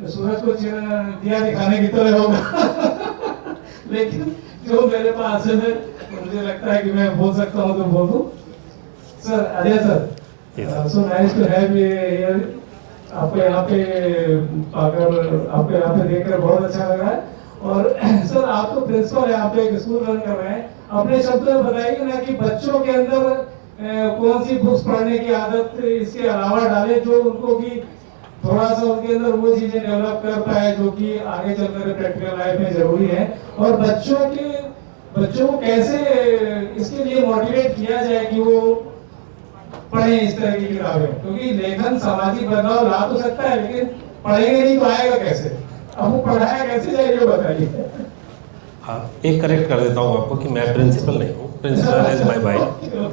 सूरज को दिया दिखाने की तरह होगा। लेकिन जो मेरे पास है, मुझे लगता है कि मैं बोल सकता हूँ तो बोल दूं। Sir, Ajay sir, so nice to have you here. आपको यहाँ पे आकर, आपको यहाँ पे देखकर बहुत अच्छा लगा है। और सर, आप तो प्रिंसिपल है, आप एक स्कूल रन कर रहे हैं। अपने शब्द में बताइए ना कि बच्चों के अंदर कौन सी बुक्स पढ़ने की आदत इसके अलावा डाले जो उनको भी थोड़ा सा उनके अंदर वो चीजें डेवलप कर पाए जो कि आगे चलकर प्रैक्टिकल लाइफ में जरूरी है। और बच्चों को कैसे इसके लिए मोटिवेट किया जाए कि वो पढ़ें इस तरह की किताबें, क्योंकि लेखन सामाजिक बदलाव ला तो सकता है, लेकिन पढ़ेंगे नहीं तो आएगा कैसे? अब वो पढ़ाया कैसे जाए, ये बताइए। हाँ, एक करेक्ट कर देता हूँ आपको कि मैं प्रिंसिपल नहीं हूँ, प्रिंसिपल इज माय वाइफ,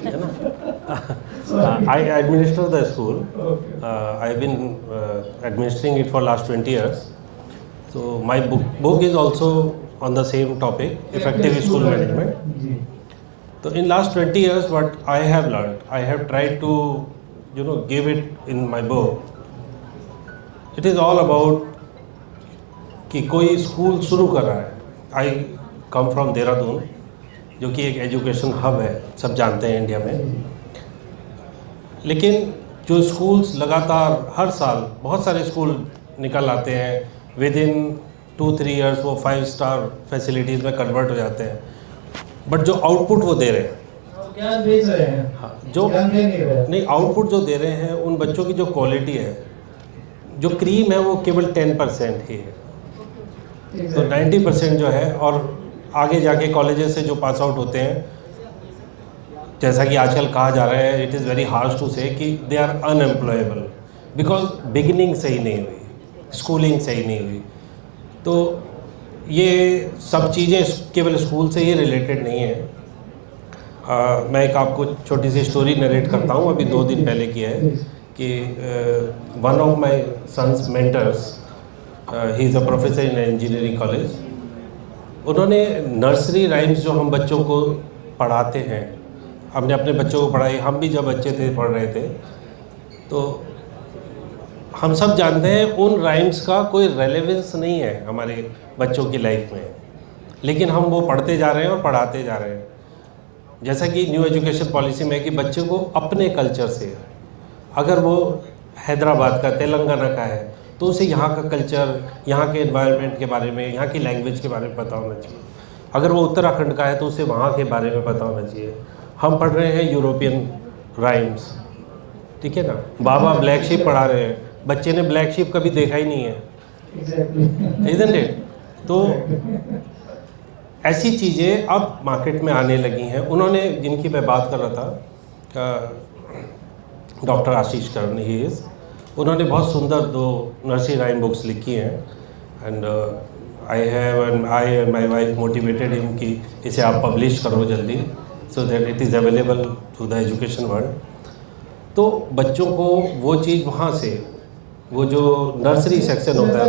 है ना। I administer the school, I have been administering it for last 20 years. So my book is also on the same topic, effective school management. So in last 20 years, what I have learned, I have tried to, give it in my book. It is all about कि कोई school शुरू कर रहा है। आई come from Dehradun, जो कि एक education hub है, सब जानते हैं इंडिया में। लेकिन जो स्कूल्स लगातार हर साल बहुत सारे स्कूल निकल आते हैं, विद इन 2-3 years वो 5 star फैसिलिटीज़ में कन्वर्ट हो जाते हैं, बट जो आउटपुट वो दे रहे हैं, ज्ञान बेच रहे हैं। हाँ, जो नहीं आउटपुट जो दे रहे हैं, उन बच्चों की जो क्वालिटी है, जो क्रीम है, वो केवल 10% ही है। तो 90% जो है, और आगे जाके कॉलेजेस से जो पास आउट होते हैं, जैसा कि आजकल कहा जा रहा है, it is very harsh to say कि they are unemployable, because beginning सही नहीं हुई, स्कूलिंग सही नहीं हुई। तो ये सब चीज़ें केवल स्कूल से ही रिलेटेड नहीं है। मैं एक आपको छोटी सी स्टोरी नरेट करता हूँ, अभी 2 दिन पहले की है, कि one of my sons mentors, he is a professor in engineering college. उन्होंने नर्सरी राइम्स जो हम बच्चों को पढ़ाते हैं, हमने अपने बच्चों को पढ़ाई, हम भी जब बच्चे थे पढ़ रहे थे, तो हम सब जानते हैं उन राइम्स का कोई रेलेवेंस नहीं है हमारे बच्चों की लाइफ में, लेकिन हम वो पढ़ते जा रहे हैं और पढ़ाते जा रहे हैं। जैसा कि न्यू एजुकेशन पॉलिसी में है कि बच्चे को अपने कल्चर से, अगर वो हैदराबाद का, तेलंगाना का है, तो उसे यहाँ का कल्चर, यहाँ के एनवायरनमेंट के बारे में, यहाँ की लैंग्वेज के बारे में पता होना चाहिए। अगर वो उत्तराखंड का है तो उसे वहाँ के बारे में पता होना चाहिए। हम पढ़ रहे हैं यूरोपियन राइम्स, ठीक है ना, बाबा ब्लैक शिप पढ़ा रहे हैं, बच्चे ने ब्लैक शिप कभी देखा ही नहीं है, इज़न्ट इट? तो ऐसी चीज़ें अब मार्केट में आने लगी हैं। उन्होंने, जिनकी मैं बात कर रहा था, doctor Ashish Karna, he is, उन्होंने बहुत सुंदर 2 नर्सरी राइम बुक्स लिखी हैं, and I and my wife motivated him कि इसे आप पब्लिश करो जल्दी, so that it is available to the education world. तो बच्चों को वो चीज़ वहाँ से, वो जो नर्सरी सेक्शन होता है,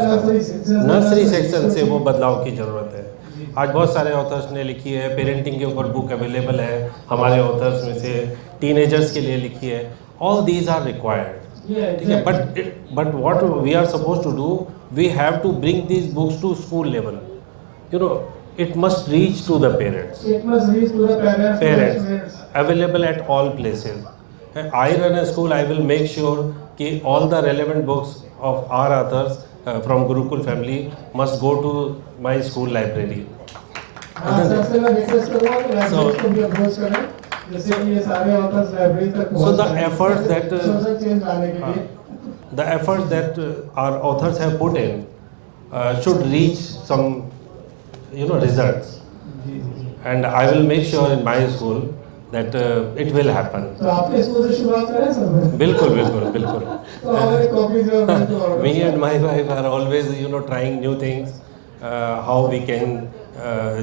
नर्सरी सेक्शन से वो बदलाव की ज़रूरत है। आज बहुत सारे ऑथर्स ने लिखी है, पेरेंटिंग के ऊपर बुक अवेलेबल है हमारे ऑथर्स में से, टीनेजर्स के लिए लिखी है। ऑल दीज आर रिक्वायर्ड, ठीक है, but what we are suppose to do, we have to bring these books to school level, it must reach to the parents. It must reach to the Parents available at all places. I run a school. I will make sure कि all the relevant books of our authors from Gurukul family must go to my school library. सबसे मैं request करूँगा कि library को भी approach करें जैसे कि ये सारे ऑथर्स लाइब्रेरी तक So the efforts that social change लाने के लिए the efforts that our authors have put in should reach some, results. And I will make sure in my school that it will happen. तो आपके school से शुरुआत करें sir? बिल्कुल बिल्कुल बिल्कुल. तो हमारे कॉपी जो Me and my wife are always, trying new things, how we can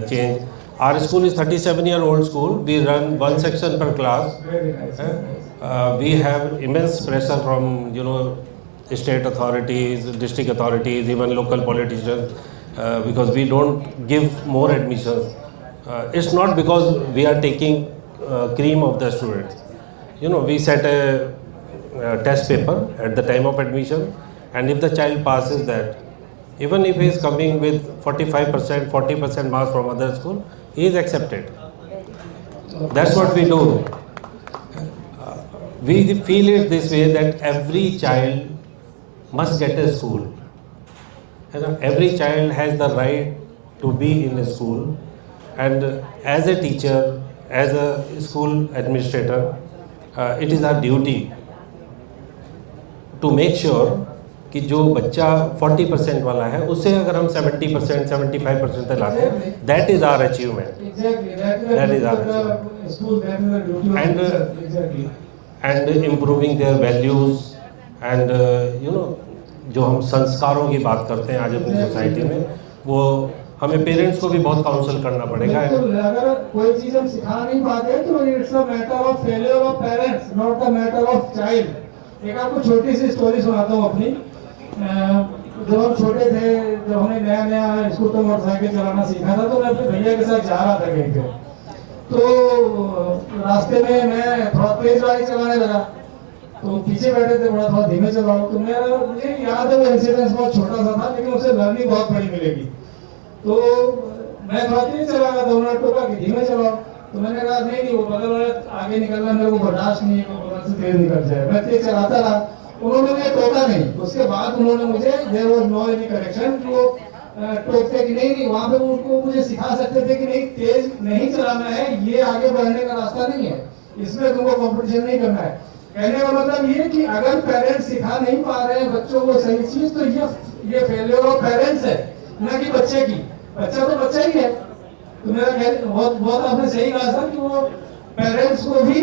change. Our school is 37-year-old school. We run one section per class. Very nice. We have immense pressure from, state authorities, district authorities, even local politicians, because we don't give more admissions. It's not because we are taking cream of the students. We set a test paper at the time of admission, and if the child passes that, even if he is coming with 45%, 40% marks from other school, he is accepted. That's what we do. We feel it this way that every child must get a school. Every child has the right to be in a school, and as a teacher, as a school administrator, it is our duty to make sure कि जो बच्चा 40% वाला है उससे अगर हम 70%, 75% तक लाते हैं, that is our achievement. Exactly. That is our achievement. School, that is the duty of teacher. Exactly. And improving their values and जो हम संस्कारों की बात करते हैं आज अपनी सोसाइटी में, वो हमें पेरेंट्स को भी बहुत काउंसल करना पड़ेगा. अगर कोई चीज हम सिखा नहीं पाते तो it's a matter of failure of parents, not the matter of child. एक आपको छोटी सी स्टोरी सुनाता हूँ अपनी. जब हम छोटे थे, जब हमने नया नया स्कूल पर मोटरसाइकिल चलाना सीखा था, तो मैं अपने भैया के साथ जा रहा था कहीं पे. तो रास्ते में मैं थोड़ा तेज गाड़ी चलाने लगा, तो पीछे बैठे थे, थोड़ा धीमे चलाओ. तो मुझे याद है वो इंसिडेंस बहुत छोटा सा था, लेकिन उससे लर्निंग बहुत बड़ी मिलेगी. तो मैं थोड़ा तेज चला रहा था, उन्होंने टोका कि धीमे चलाओ. तो मैंने कहा नहीं, वो बगल वाले आगे निकलना मेरे को बर्दाश्त नहीं है, वो बगल से तेज निकल जाए. मैं तेज चलाता रहा, उन्होंने मुझे टोका नहीं. उसके बाद उन्होंने मुझे there was no any correction कि वो टोकते कि नहीं. वहाँ पे उनको मुझे सिखा सकते थे कि नहीं, तेज नहीं चलाना है, ये आगे बढ़ने का रास्ता नहीं है, इसमें तुमको कंपटीशन नहीं करना है. कहने का मतलब ये कि अगर पेरेंट्स सिखा नहीं पा रहे हैं बच्चों को सही चीज, तो ये फेलियर ऑफ पेरेंट्स है, न कि बच्चे की. बच्चा तो बच्चा ही है. तो मेरा बहुत आपने सही कहा सर कि वो पेरेंट्स को भी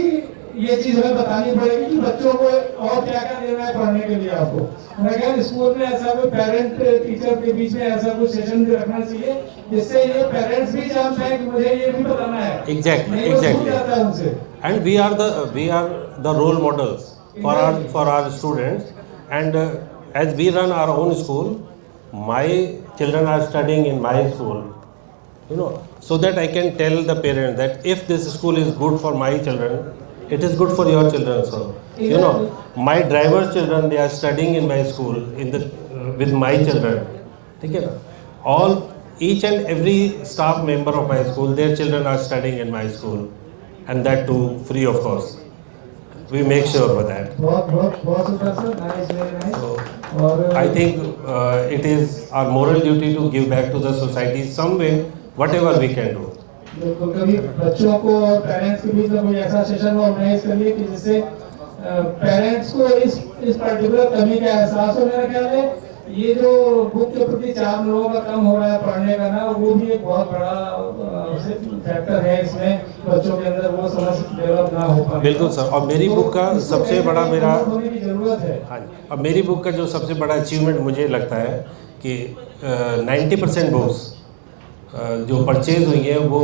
ये चीज हमें बतानी पड़ेगी कि बच्चों को और क्या क्या देना है पढ़ने के लिए आपको. मैं कह स्कूल में ऐसा कोई पेरेंट टीचर के बीच में ऐसा कुछ सेशन भी रखना चाहिए जिससे ये पेरेंट्स भी जानते हैं कि मुझे ये भी बताना है. Exactly. And we are the role models for our students. And as we run our own school, my children are studying in my school. So that I can tell the parents that if this school is good for my children, it is good for your children also. My driver's children, they are studying in my school with my children. Okay? Each and every staff member of my school, their children are studying in my school, and that too free of cost. We make sure for that. So, I think it is our moral duty to give back to the society some way, whatever we can do. बिल्कुल. कभी बच्चों को और parents के बीच में कोई ऐसा session organise करिए कि जिससे पेरेंट्स को इस पर्टिकुलर कमी का एहसास हो. मेरा ख्याल है ये जो बुक के प्रति चाव लोगों का कम हो रहा है पढ़ने का ना, वो भी एक बहुत बड़ा फैक्टर है इसमें, बच्चों के अंदर वो समझ डेवलप ना हो पाए. बिल्कुल सर. और मेरी बुक का सबसे बड़ा होने की जरूरत है. हाँ, अब मेरी बुक का जो सबसे बड़ा अचीवमेंट मुझे लगता है कि 90% बुक्स जो परचेज हुई है वो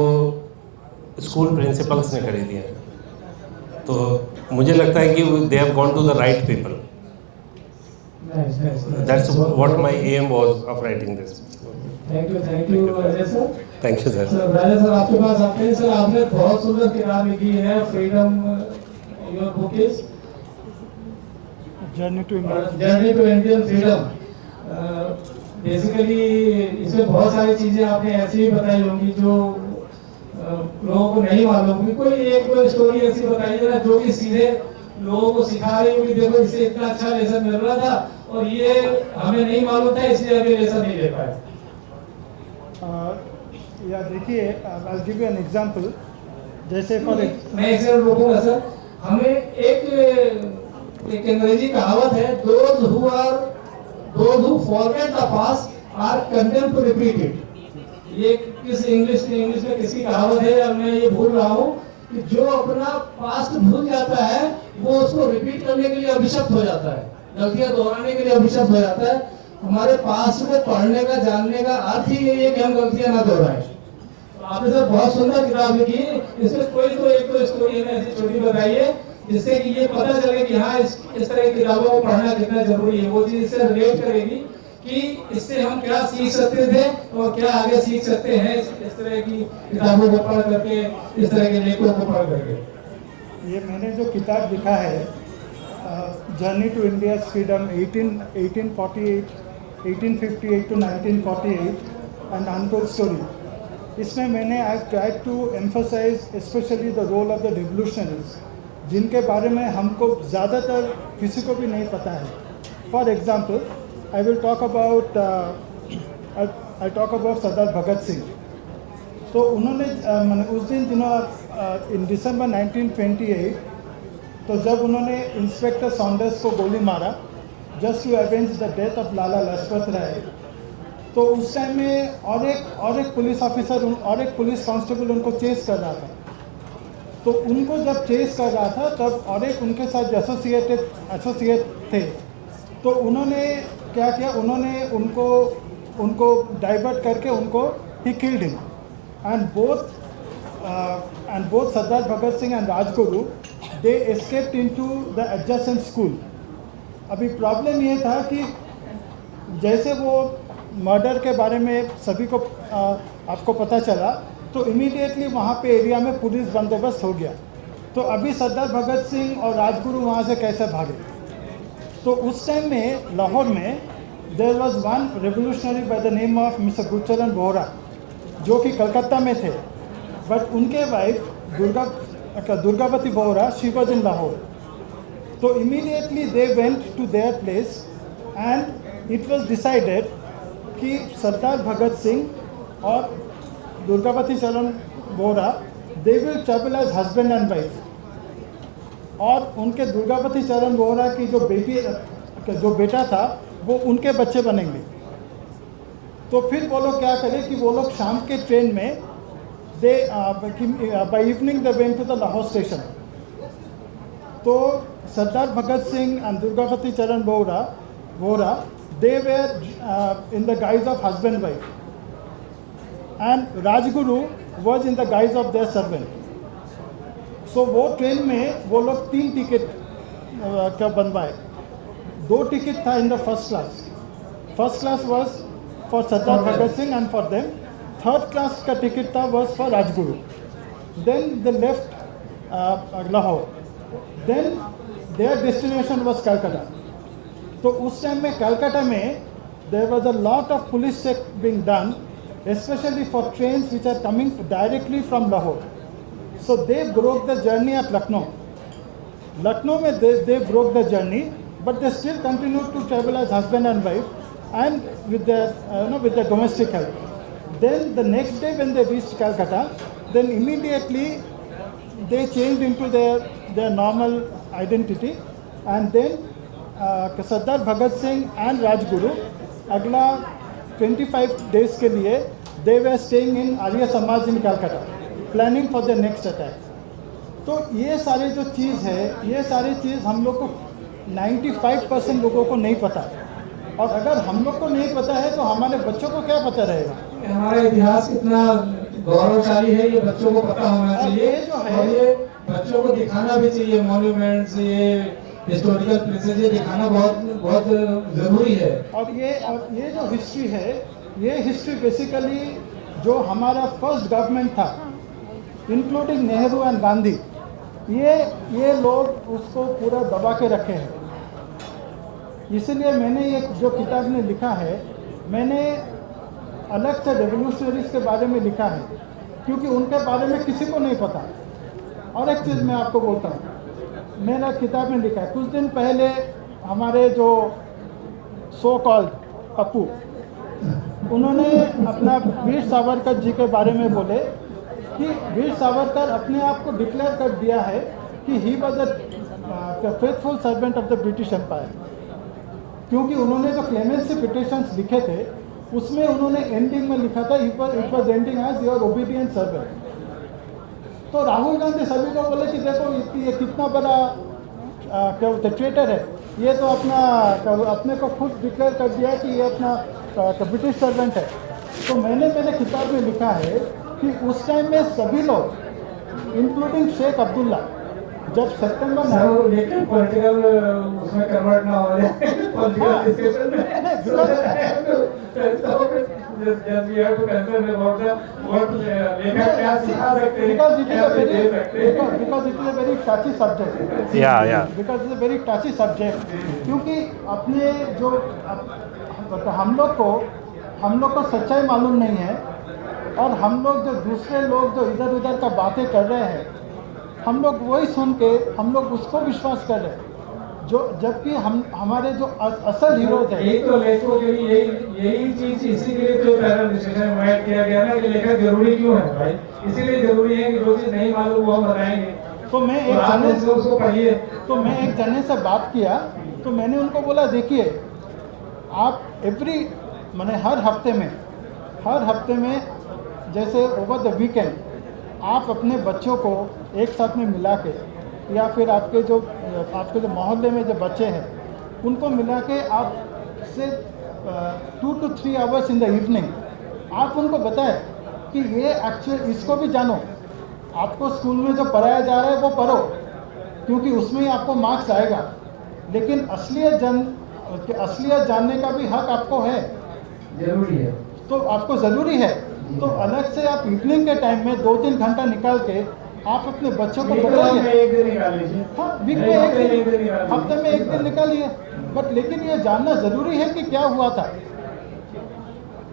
स्कूल प्रिंसिपल्स ने खरीदी है. तो मुझे लगता है कि they have gone to the right people. That's what my aim was of writing this. Thank you, Ajay sir. Thank you, sir. Raja sir आपके पास आते हैं. सर आपने बहुत सुंदर किताब लिखी है, freedom. Your book is journey to Indian freedom. Basically इसमें बहुत सारी चीजें आपने ऐसी भी बताई होंगी जो लोगों को नहीं मालूम होगी. कोई एक दो स्टोरी ऐसी बताइए ना जो कि सीधे लोगों को सिखा रही होगी, देखो इससे इतना अच्छा लेसन मिल रहा था और ये हमें नहीं मालूम था इसलिए अभी लेसन नहीं ले पाए. या देखिए, I'll give you an example. जैसे फॉर मैं एक सेकंड रोकूंगा सर। हमें एक अंग्रेजी कहावत है, those who forget the past are condemned to repeat it। ये किस इंग्लिश में किसकी कहावत है, और मैं ये भूल रहा हूँ कि जो अपना पास्ट भूल जाता है वो उसको रिपीट करने के लिए अभिशप्त हो जाता है, गलतियां दोहराने के लिए अभिशप्त हो जाता है। हमारे पास्ट को पढ़ने का, जानने का अर्थ ही यही है कि हम गलतियां ना दोहराएं। तो आपने सर बहुत सुंदर किताब लिखी, इसमें कोई तो एक तो स्टोरी में ऐसी छोटी बताइए जिससे कि ये पता चले कि हाँ इस तरह की किताबों को पढ़ना कितना जरूरी है। वो चीज इससे रिलेट करेगी कि इससे हम क्या सीख सकते थे और क्या आगे सीख सकते हैं इस तरह की किताबों को पढ़ करके, इस तरह के लेखों को पढ़ करके। ये मैंने जो किताब लिखा है, journey to India freedom 1858 to 1948 and untold story, इसमें मैंने I tried to emphasise specially the role of the revolutionaries, जिनके बारे में हमको ज़्यादातर किसी को भी नहीं पता है। For example I will talk about Sardar Bhagat Singh. तो उन्होंने उस दिन इन दिसंबर 1928, तो जब उन्होंने इंस्पेक्टर सॉन्डर्स को गोली मारा just to avenge the death of Lala Lajpat Rai, तो उस टाइम में और एक पुलिस ऑफिसर और एक पुलिस कांस्टेबल उनको चेस कर रहा था। तो उनको जब चेस कर रहा था तब और एक उनके साथ एसोसिएट थे, तो उन्होंने क्या किया, उन्होंने उनको डाइवर्ट करके उनको he killed him and both Sardar Bhagat Singh and Rajguru they escaped into the adjacent school. अभी प्रॉब्लम ये था कि जैसे वो मर्डर के बारे में सभी को आपको पता चला, तो इमीडिएटली वहाँ पे एरिया में पुलिस बंदोबस्त हो गया। तो अभी सरदार भगत सिंह और राजगुरु वहाँ से कैसे भागे? तो उस टाइम में लाहौर में there was one revolutionary by the name of mister Gurcharan Bohra, जो कि कलकत्ता में थे, बट उनके wife Durgavati Bohra she was in Lahore. तो immediately they went to their place and it was decided कि सरदार भगत सिंह और Durgavati Charan Bohra they will travel as husband and wife, और उनके दुर्गावती चरण बोहरा की जो बेटा था वो उनके बच्चे बनेंगे। तो फिर वो लोग क्या करें कि वो लोग शाम के ट्रेन में by evening they went to the Lahore station. तो Sardar Bhagat Singh and Durgawati Charan Bohra they were in the guise of husband wife, and Rajguru was in the guise of their servant। So वो ट्रेन में वो लोग 3 टिकट का बनवाए। 2 टिकट था in the first class was for Sardar Bhagat Singh and for them, 3rd class का ticket था was for Rajguru. Then they left Lahore, then their destination was Calcutta. तो उस टाइम में कलकत्ता में there was a lot of police check being done, especially for trains which are coming directly from Lahore. So they broke the journey at Lucknow. Lucknow mein they broke the journey, but they still continued to travel as husband and wife and with their domestic help. Then the next day when they reached Calcutta, then immediately they changed into their normal identity, and then Sardar Bhagat Singh and Rajguru अगला 25 days के लिए दे were staying in Arya Samaj in Calcutta, planning for the next attack. तो ये सारी जो चीज़ है, ये सारी चीज़ हम लोग को 95% लोगों को नहीं पता, और अगर हम लोग को नहीं पता है तो हमारे बच्चों को क्या पता रहेगा? हमारा इतिहास कितना गौरवशाली है, ये बच्चों को पता होना चाहिए, और ये बच्चों को दिखाना भी चाहिए। मॉन्यूमेंट्स, ये हिस्टोरिकल प्लेसेस, ये दिखाना बहुत ज़रूरी है। और ये जो हिस्ट्री है, ये हिस्ट्री बेसिकली जो हमारा फर्स्ट गवर्नमेंट था, इंक्लूडिंग नेहरू एंड गांधी, ये लोग उसको पूरा दबा के रखे हैं। इसलिए मैंने ये जो किताब में लिखा है, मैंने अलग से रेवोल्यूशनरीज के बारे में लिखा है, क्योंकि उनके बारे में किसी को नहीं पता। और एक चीज़ मैं आपको बोलता हूँ, मेरा किताब में लिखा है, कुछ दिन पहले हमारे जो सो कॉल्ड पप्पू, उन्होंने अपना वीर सावरकर जी के बारे में बोले कि वीर सावरकर अपने आप को डिक्लेयर कर दिया है कि he was a faithful servant of the British empire, क्योंकि उन्होंने जो क्लेमेंसी पिटिशंस लिखे थे उसमें उन्होंने एंडिंग में लिखा था it was ending as your obedient servant. तो राहुल गांधी सभी को बोले कि देखो ये कितना बड़ा क्या बोलते ट्रेटर है, ये तो अपने को खुद डिक्लेयर कर दिया कि ये अपना ब्रिटिश सर्वेंट है। तो मैंने मेरे किताब में लिखा है कि उस टाइम में सभी लोग इंक्लूडिंग शेख अब्दुल्ला जब सितंबर पॉलिटिकल उसमें कन्वर्ट ना हो जाए पॉलिटिकल डिस्कशन क्योंकि अपने जो हम लोग को सच्चाई मालूम नहीं है और हम लोग जो दूसरे लोग जो इधर उधर का बातें कर रहे हैं हम लोग वही सुन के हम लोग उसको विश्वास कर रहे हैं, जो जबकि हमारे जो असल हीरोज है। एक तो लेखकों के लिए यही चीज इसी के लिए तो पैनल डिस्कशन में ऐड किया गया ना कि लेखक जरूरी क्यों है भाई, इसीलिए जरूरी है कि जो चीज नहीं मालूम वो हम बताएंगे। तो मैं एक जने से बात किया तो मैंने उनको बोला देखिए आप मैंने हर हफ्ते में जैसे ओवर द वीकेंड आप अपने बच्चों को एक साथ में मिला के या फिर आपके जो मोहल्ले में जो बच्चे हैं उनको मिला के आप से 2 to 3 hours in the evening आप उनको बताएं कि ये एक्चुअल इसको भी जानो, आपको स्कूल में जो पढ़ाया जा रहा है वो पढ़ो क्योंकि उसमें ही आपको मार्क्स आएगा, लेकिन असलियत जानने का भी हक आपको है, जरूरी है। तो आपको ज़रूरी है तो अलग से आप इवनिंग के टाइम में 2-3 घंटा निकाल के आप अपने बच्चों को बताइए। एक दिन निकाल लीजिए, हाँ वीक में एक दिन, हफ्ते में एक दिन निकालिए, बट लेकिन ये जानना ज़रूरी है कि क्या हुआ था।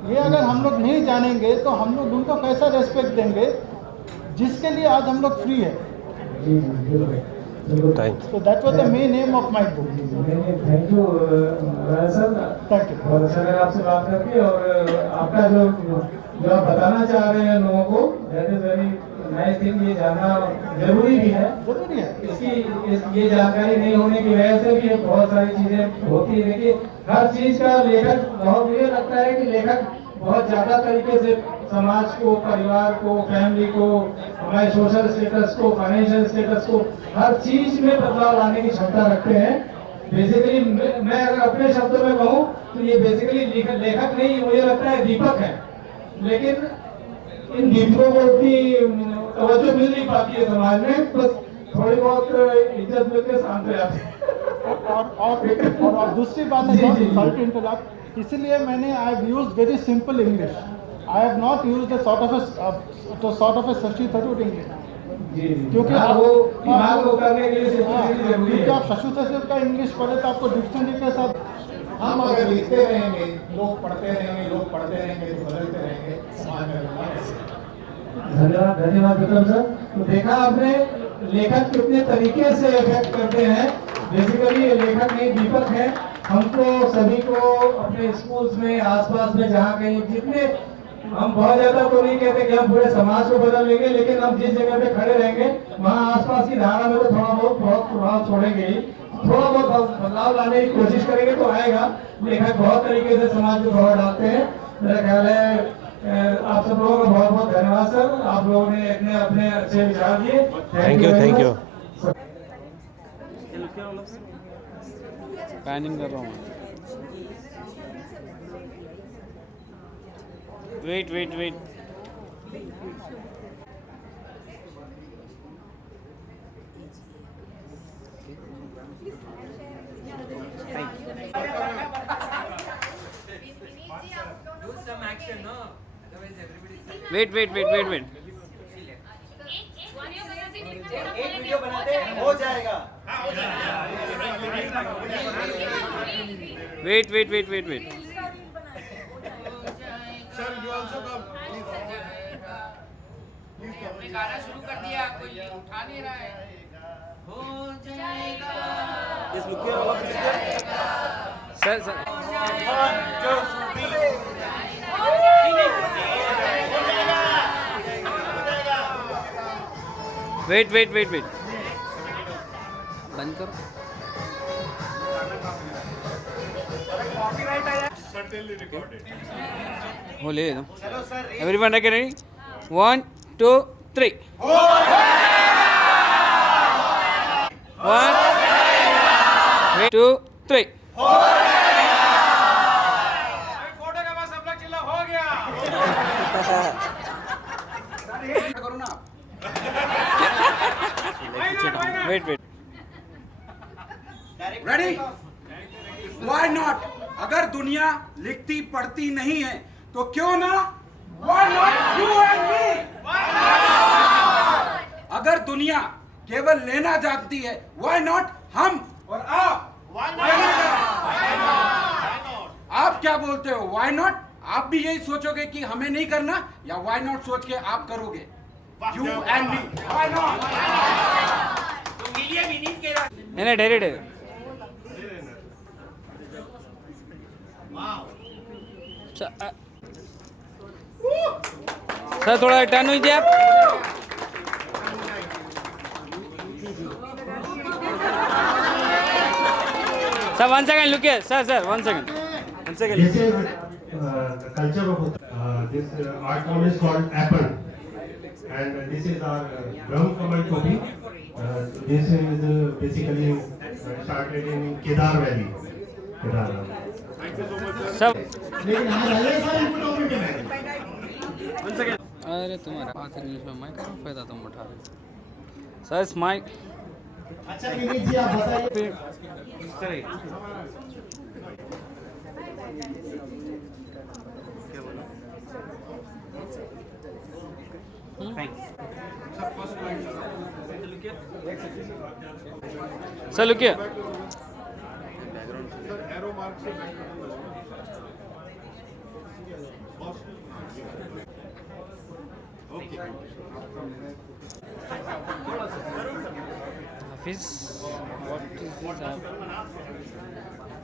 ये अगर हम लोग नहीं जानेंगे तो हम लोग उनको कैसा रेस्पेक्ट देंगे जिसके लिए आज हम लोग फ्री है। So that was the main aim of my book. Thank you sir, thank you. बहुत अच्छा लगा आपसे बात करके और आपका जो आप बताना चाह रहे हैं लोगों को that is very nice thing, ये जानना जरूरी भी है। इसकी ये जानकारी नहीं होने की वजह से भी बहुत सारी चीजें होती है। देखिए हर चीज का लेखक बहुत, मुझे लगता है कि लेखक बहुत ज्यादा तरीके से समाज को, परिवार को, फैमिली को, हमारे सोशल स्टेटस को, फाइनेंशियल स्टेटस को, हर चीज में बदलाव लाने की क्षमता रखते हैं। बेसिकली मैं अगर अपने शब्दों में कहूँ तो ये बेसिकली लेखक नहीं, मुझे लगता है दीपक है, लेकिन इन दीपकों को उतनी तवज्जो मिल नहीं पाती है समाज में, बस थोड़ी बहुत इज्जत मिलकर शांत हो जाते हैं। और दूसरी बात है, सॉरी टू इंटरप्ट, इसलिए मैंने I have used very simple English, I have not used a sort of a Shashi Tharoor English, क्योंकि आप शशि थरूर का इंग्लिश पढ़े तो आपको डिक्शनरी के साथ हम अगर लिखते रहेंगे, लोग पढ़ते रहेंगे तो बदलते रहेंगे, समाज में बदलाव आएगा। धन्यवाद विक्रम सर। तो देखा आपने लेखक कितने तरीके से इफेक्ट करते हैं। बेसिकली ये लेखक नहीं दीपक है। हमको सभी को अपने स्कूल्स में, आसपास में, जहाँ कहीं जितने, हम बहुत ज्यादा तो नहीं कहते कि हम पूरे समाज को बदल लेंगे, लेकिन हम जिस जगह पे खड़े रहेंगे वहाँ आसपास की धारा में तो थोड़ा बहुत प्रभाव छोड़ेंगे ही, थोड़ा बहुत बदलाव लाने की कोशिश करेंगे तो आएगा। लेखक बहुत तरीके से समाज में प्रभाव डालते हैं। मेरा ख्याल है आप सब लोगों का बहुत बहुत धन्यवाद सर, आप लोगों ने इतने अपने अच्छे विचार दिए। Thank you. पैनिंग कर रहा हूँ। वेट एक वीडियो बनाते हैं, हो जाएगा। Wait sir you also come. हमने गाना शुरू कर दिया, कोई उठा नहीं रहा है। हो जाएगा। Yes, look here, all of you here. Sir 1, 2, 3. Wait wait wait wait बंद करो. हो ले एवरीवन रेडी रेडी 1 2 3 1 2 3 फोटो के बाद सब लोग चिल्ला हो गया. करो ना. Wait wait ready. Why not? अगर दुनिया लिखती पढ़ती नहीं है तो क्यों ना Why not you and me? अगर दुनिया केवल लेना जानती है Why not हम और आप? आप क्या बोलते हो Why not? आप भी यही सोचोगे कि हमें नहीं करना या Why not सोच के आप करोगे You and me. Why not? नहीं डायरेक्ट है. सर थोड़ा टर्न हुई आप. Sir 1 second look here. Sir 1 second. This is the culture of this art form is called Apple, and this is our Brahm Kamal Topi. This is basically started in Kedar Valley. सब One second. अरे तुम्हारा हाथ English में मैं करूँ फायदा तुम उठा रहे. Sir smile. अच्छा विनीत जी आप बताइए. Sir look here. Hafiz, what is this?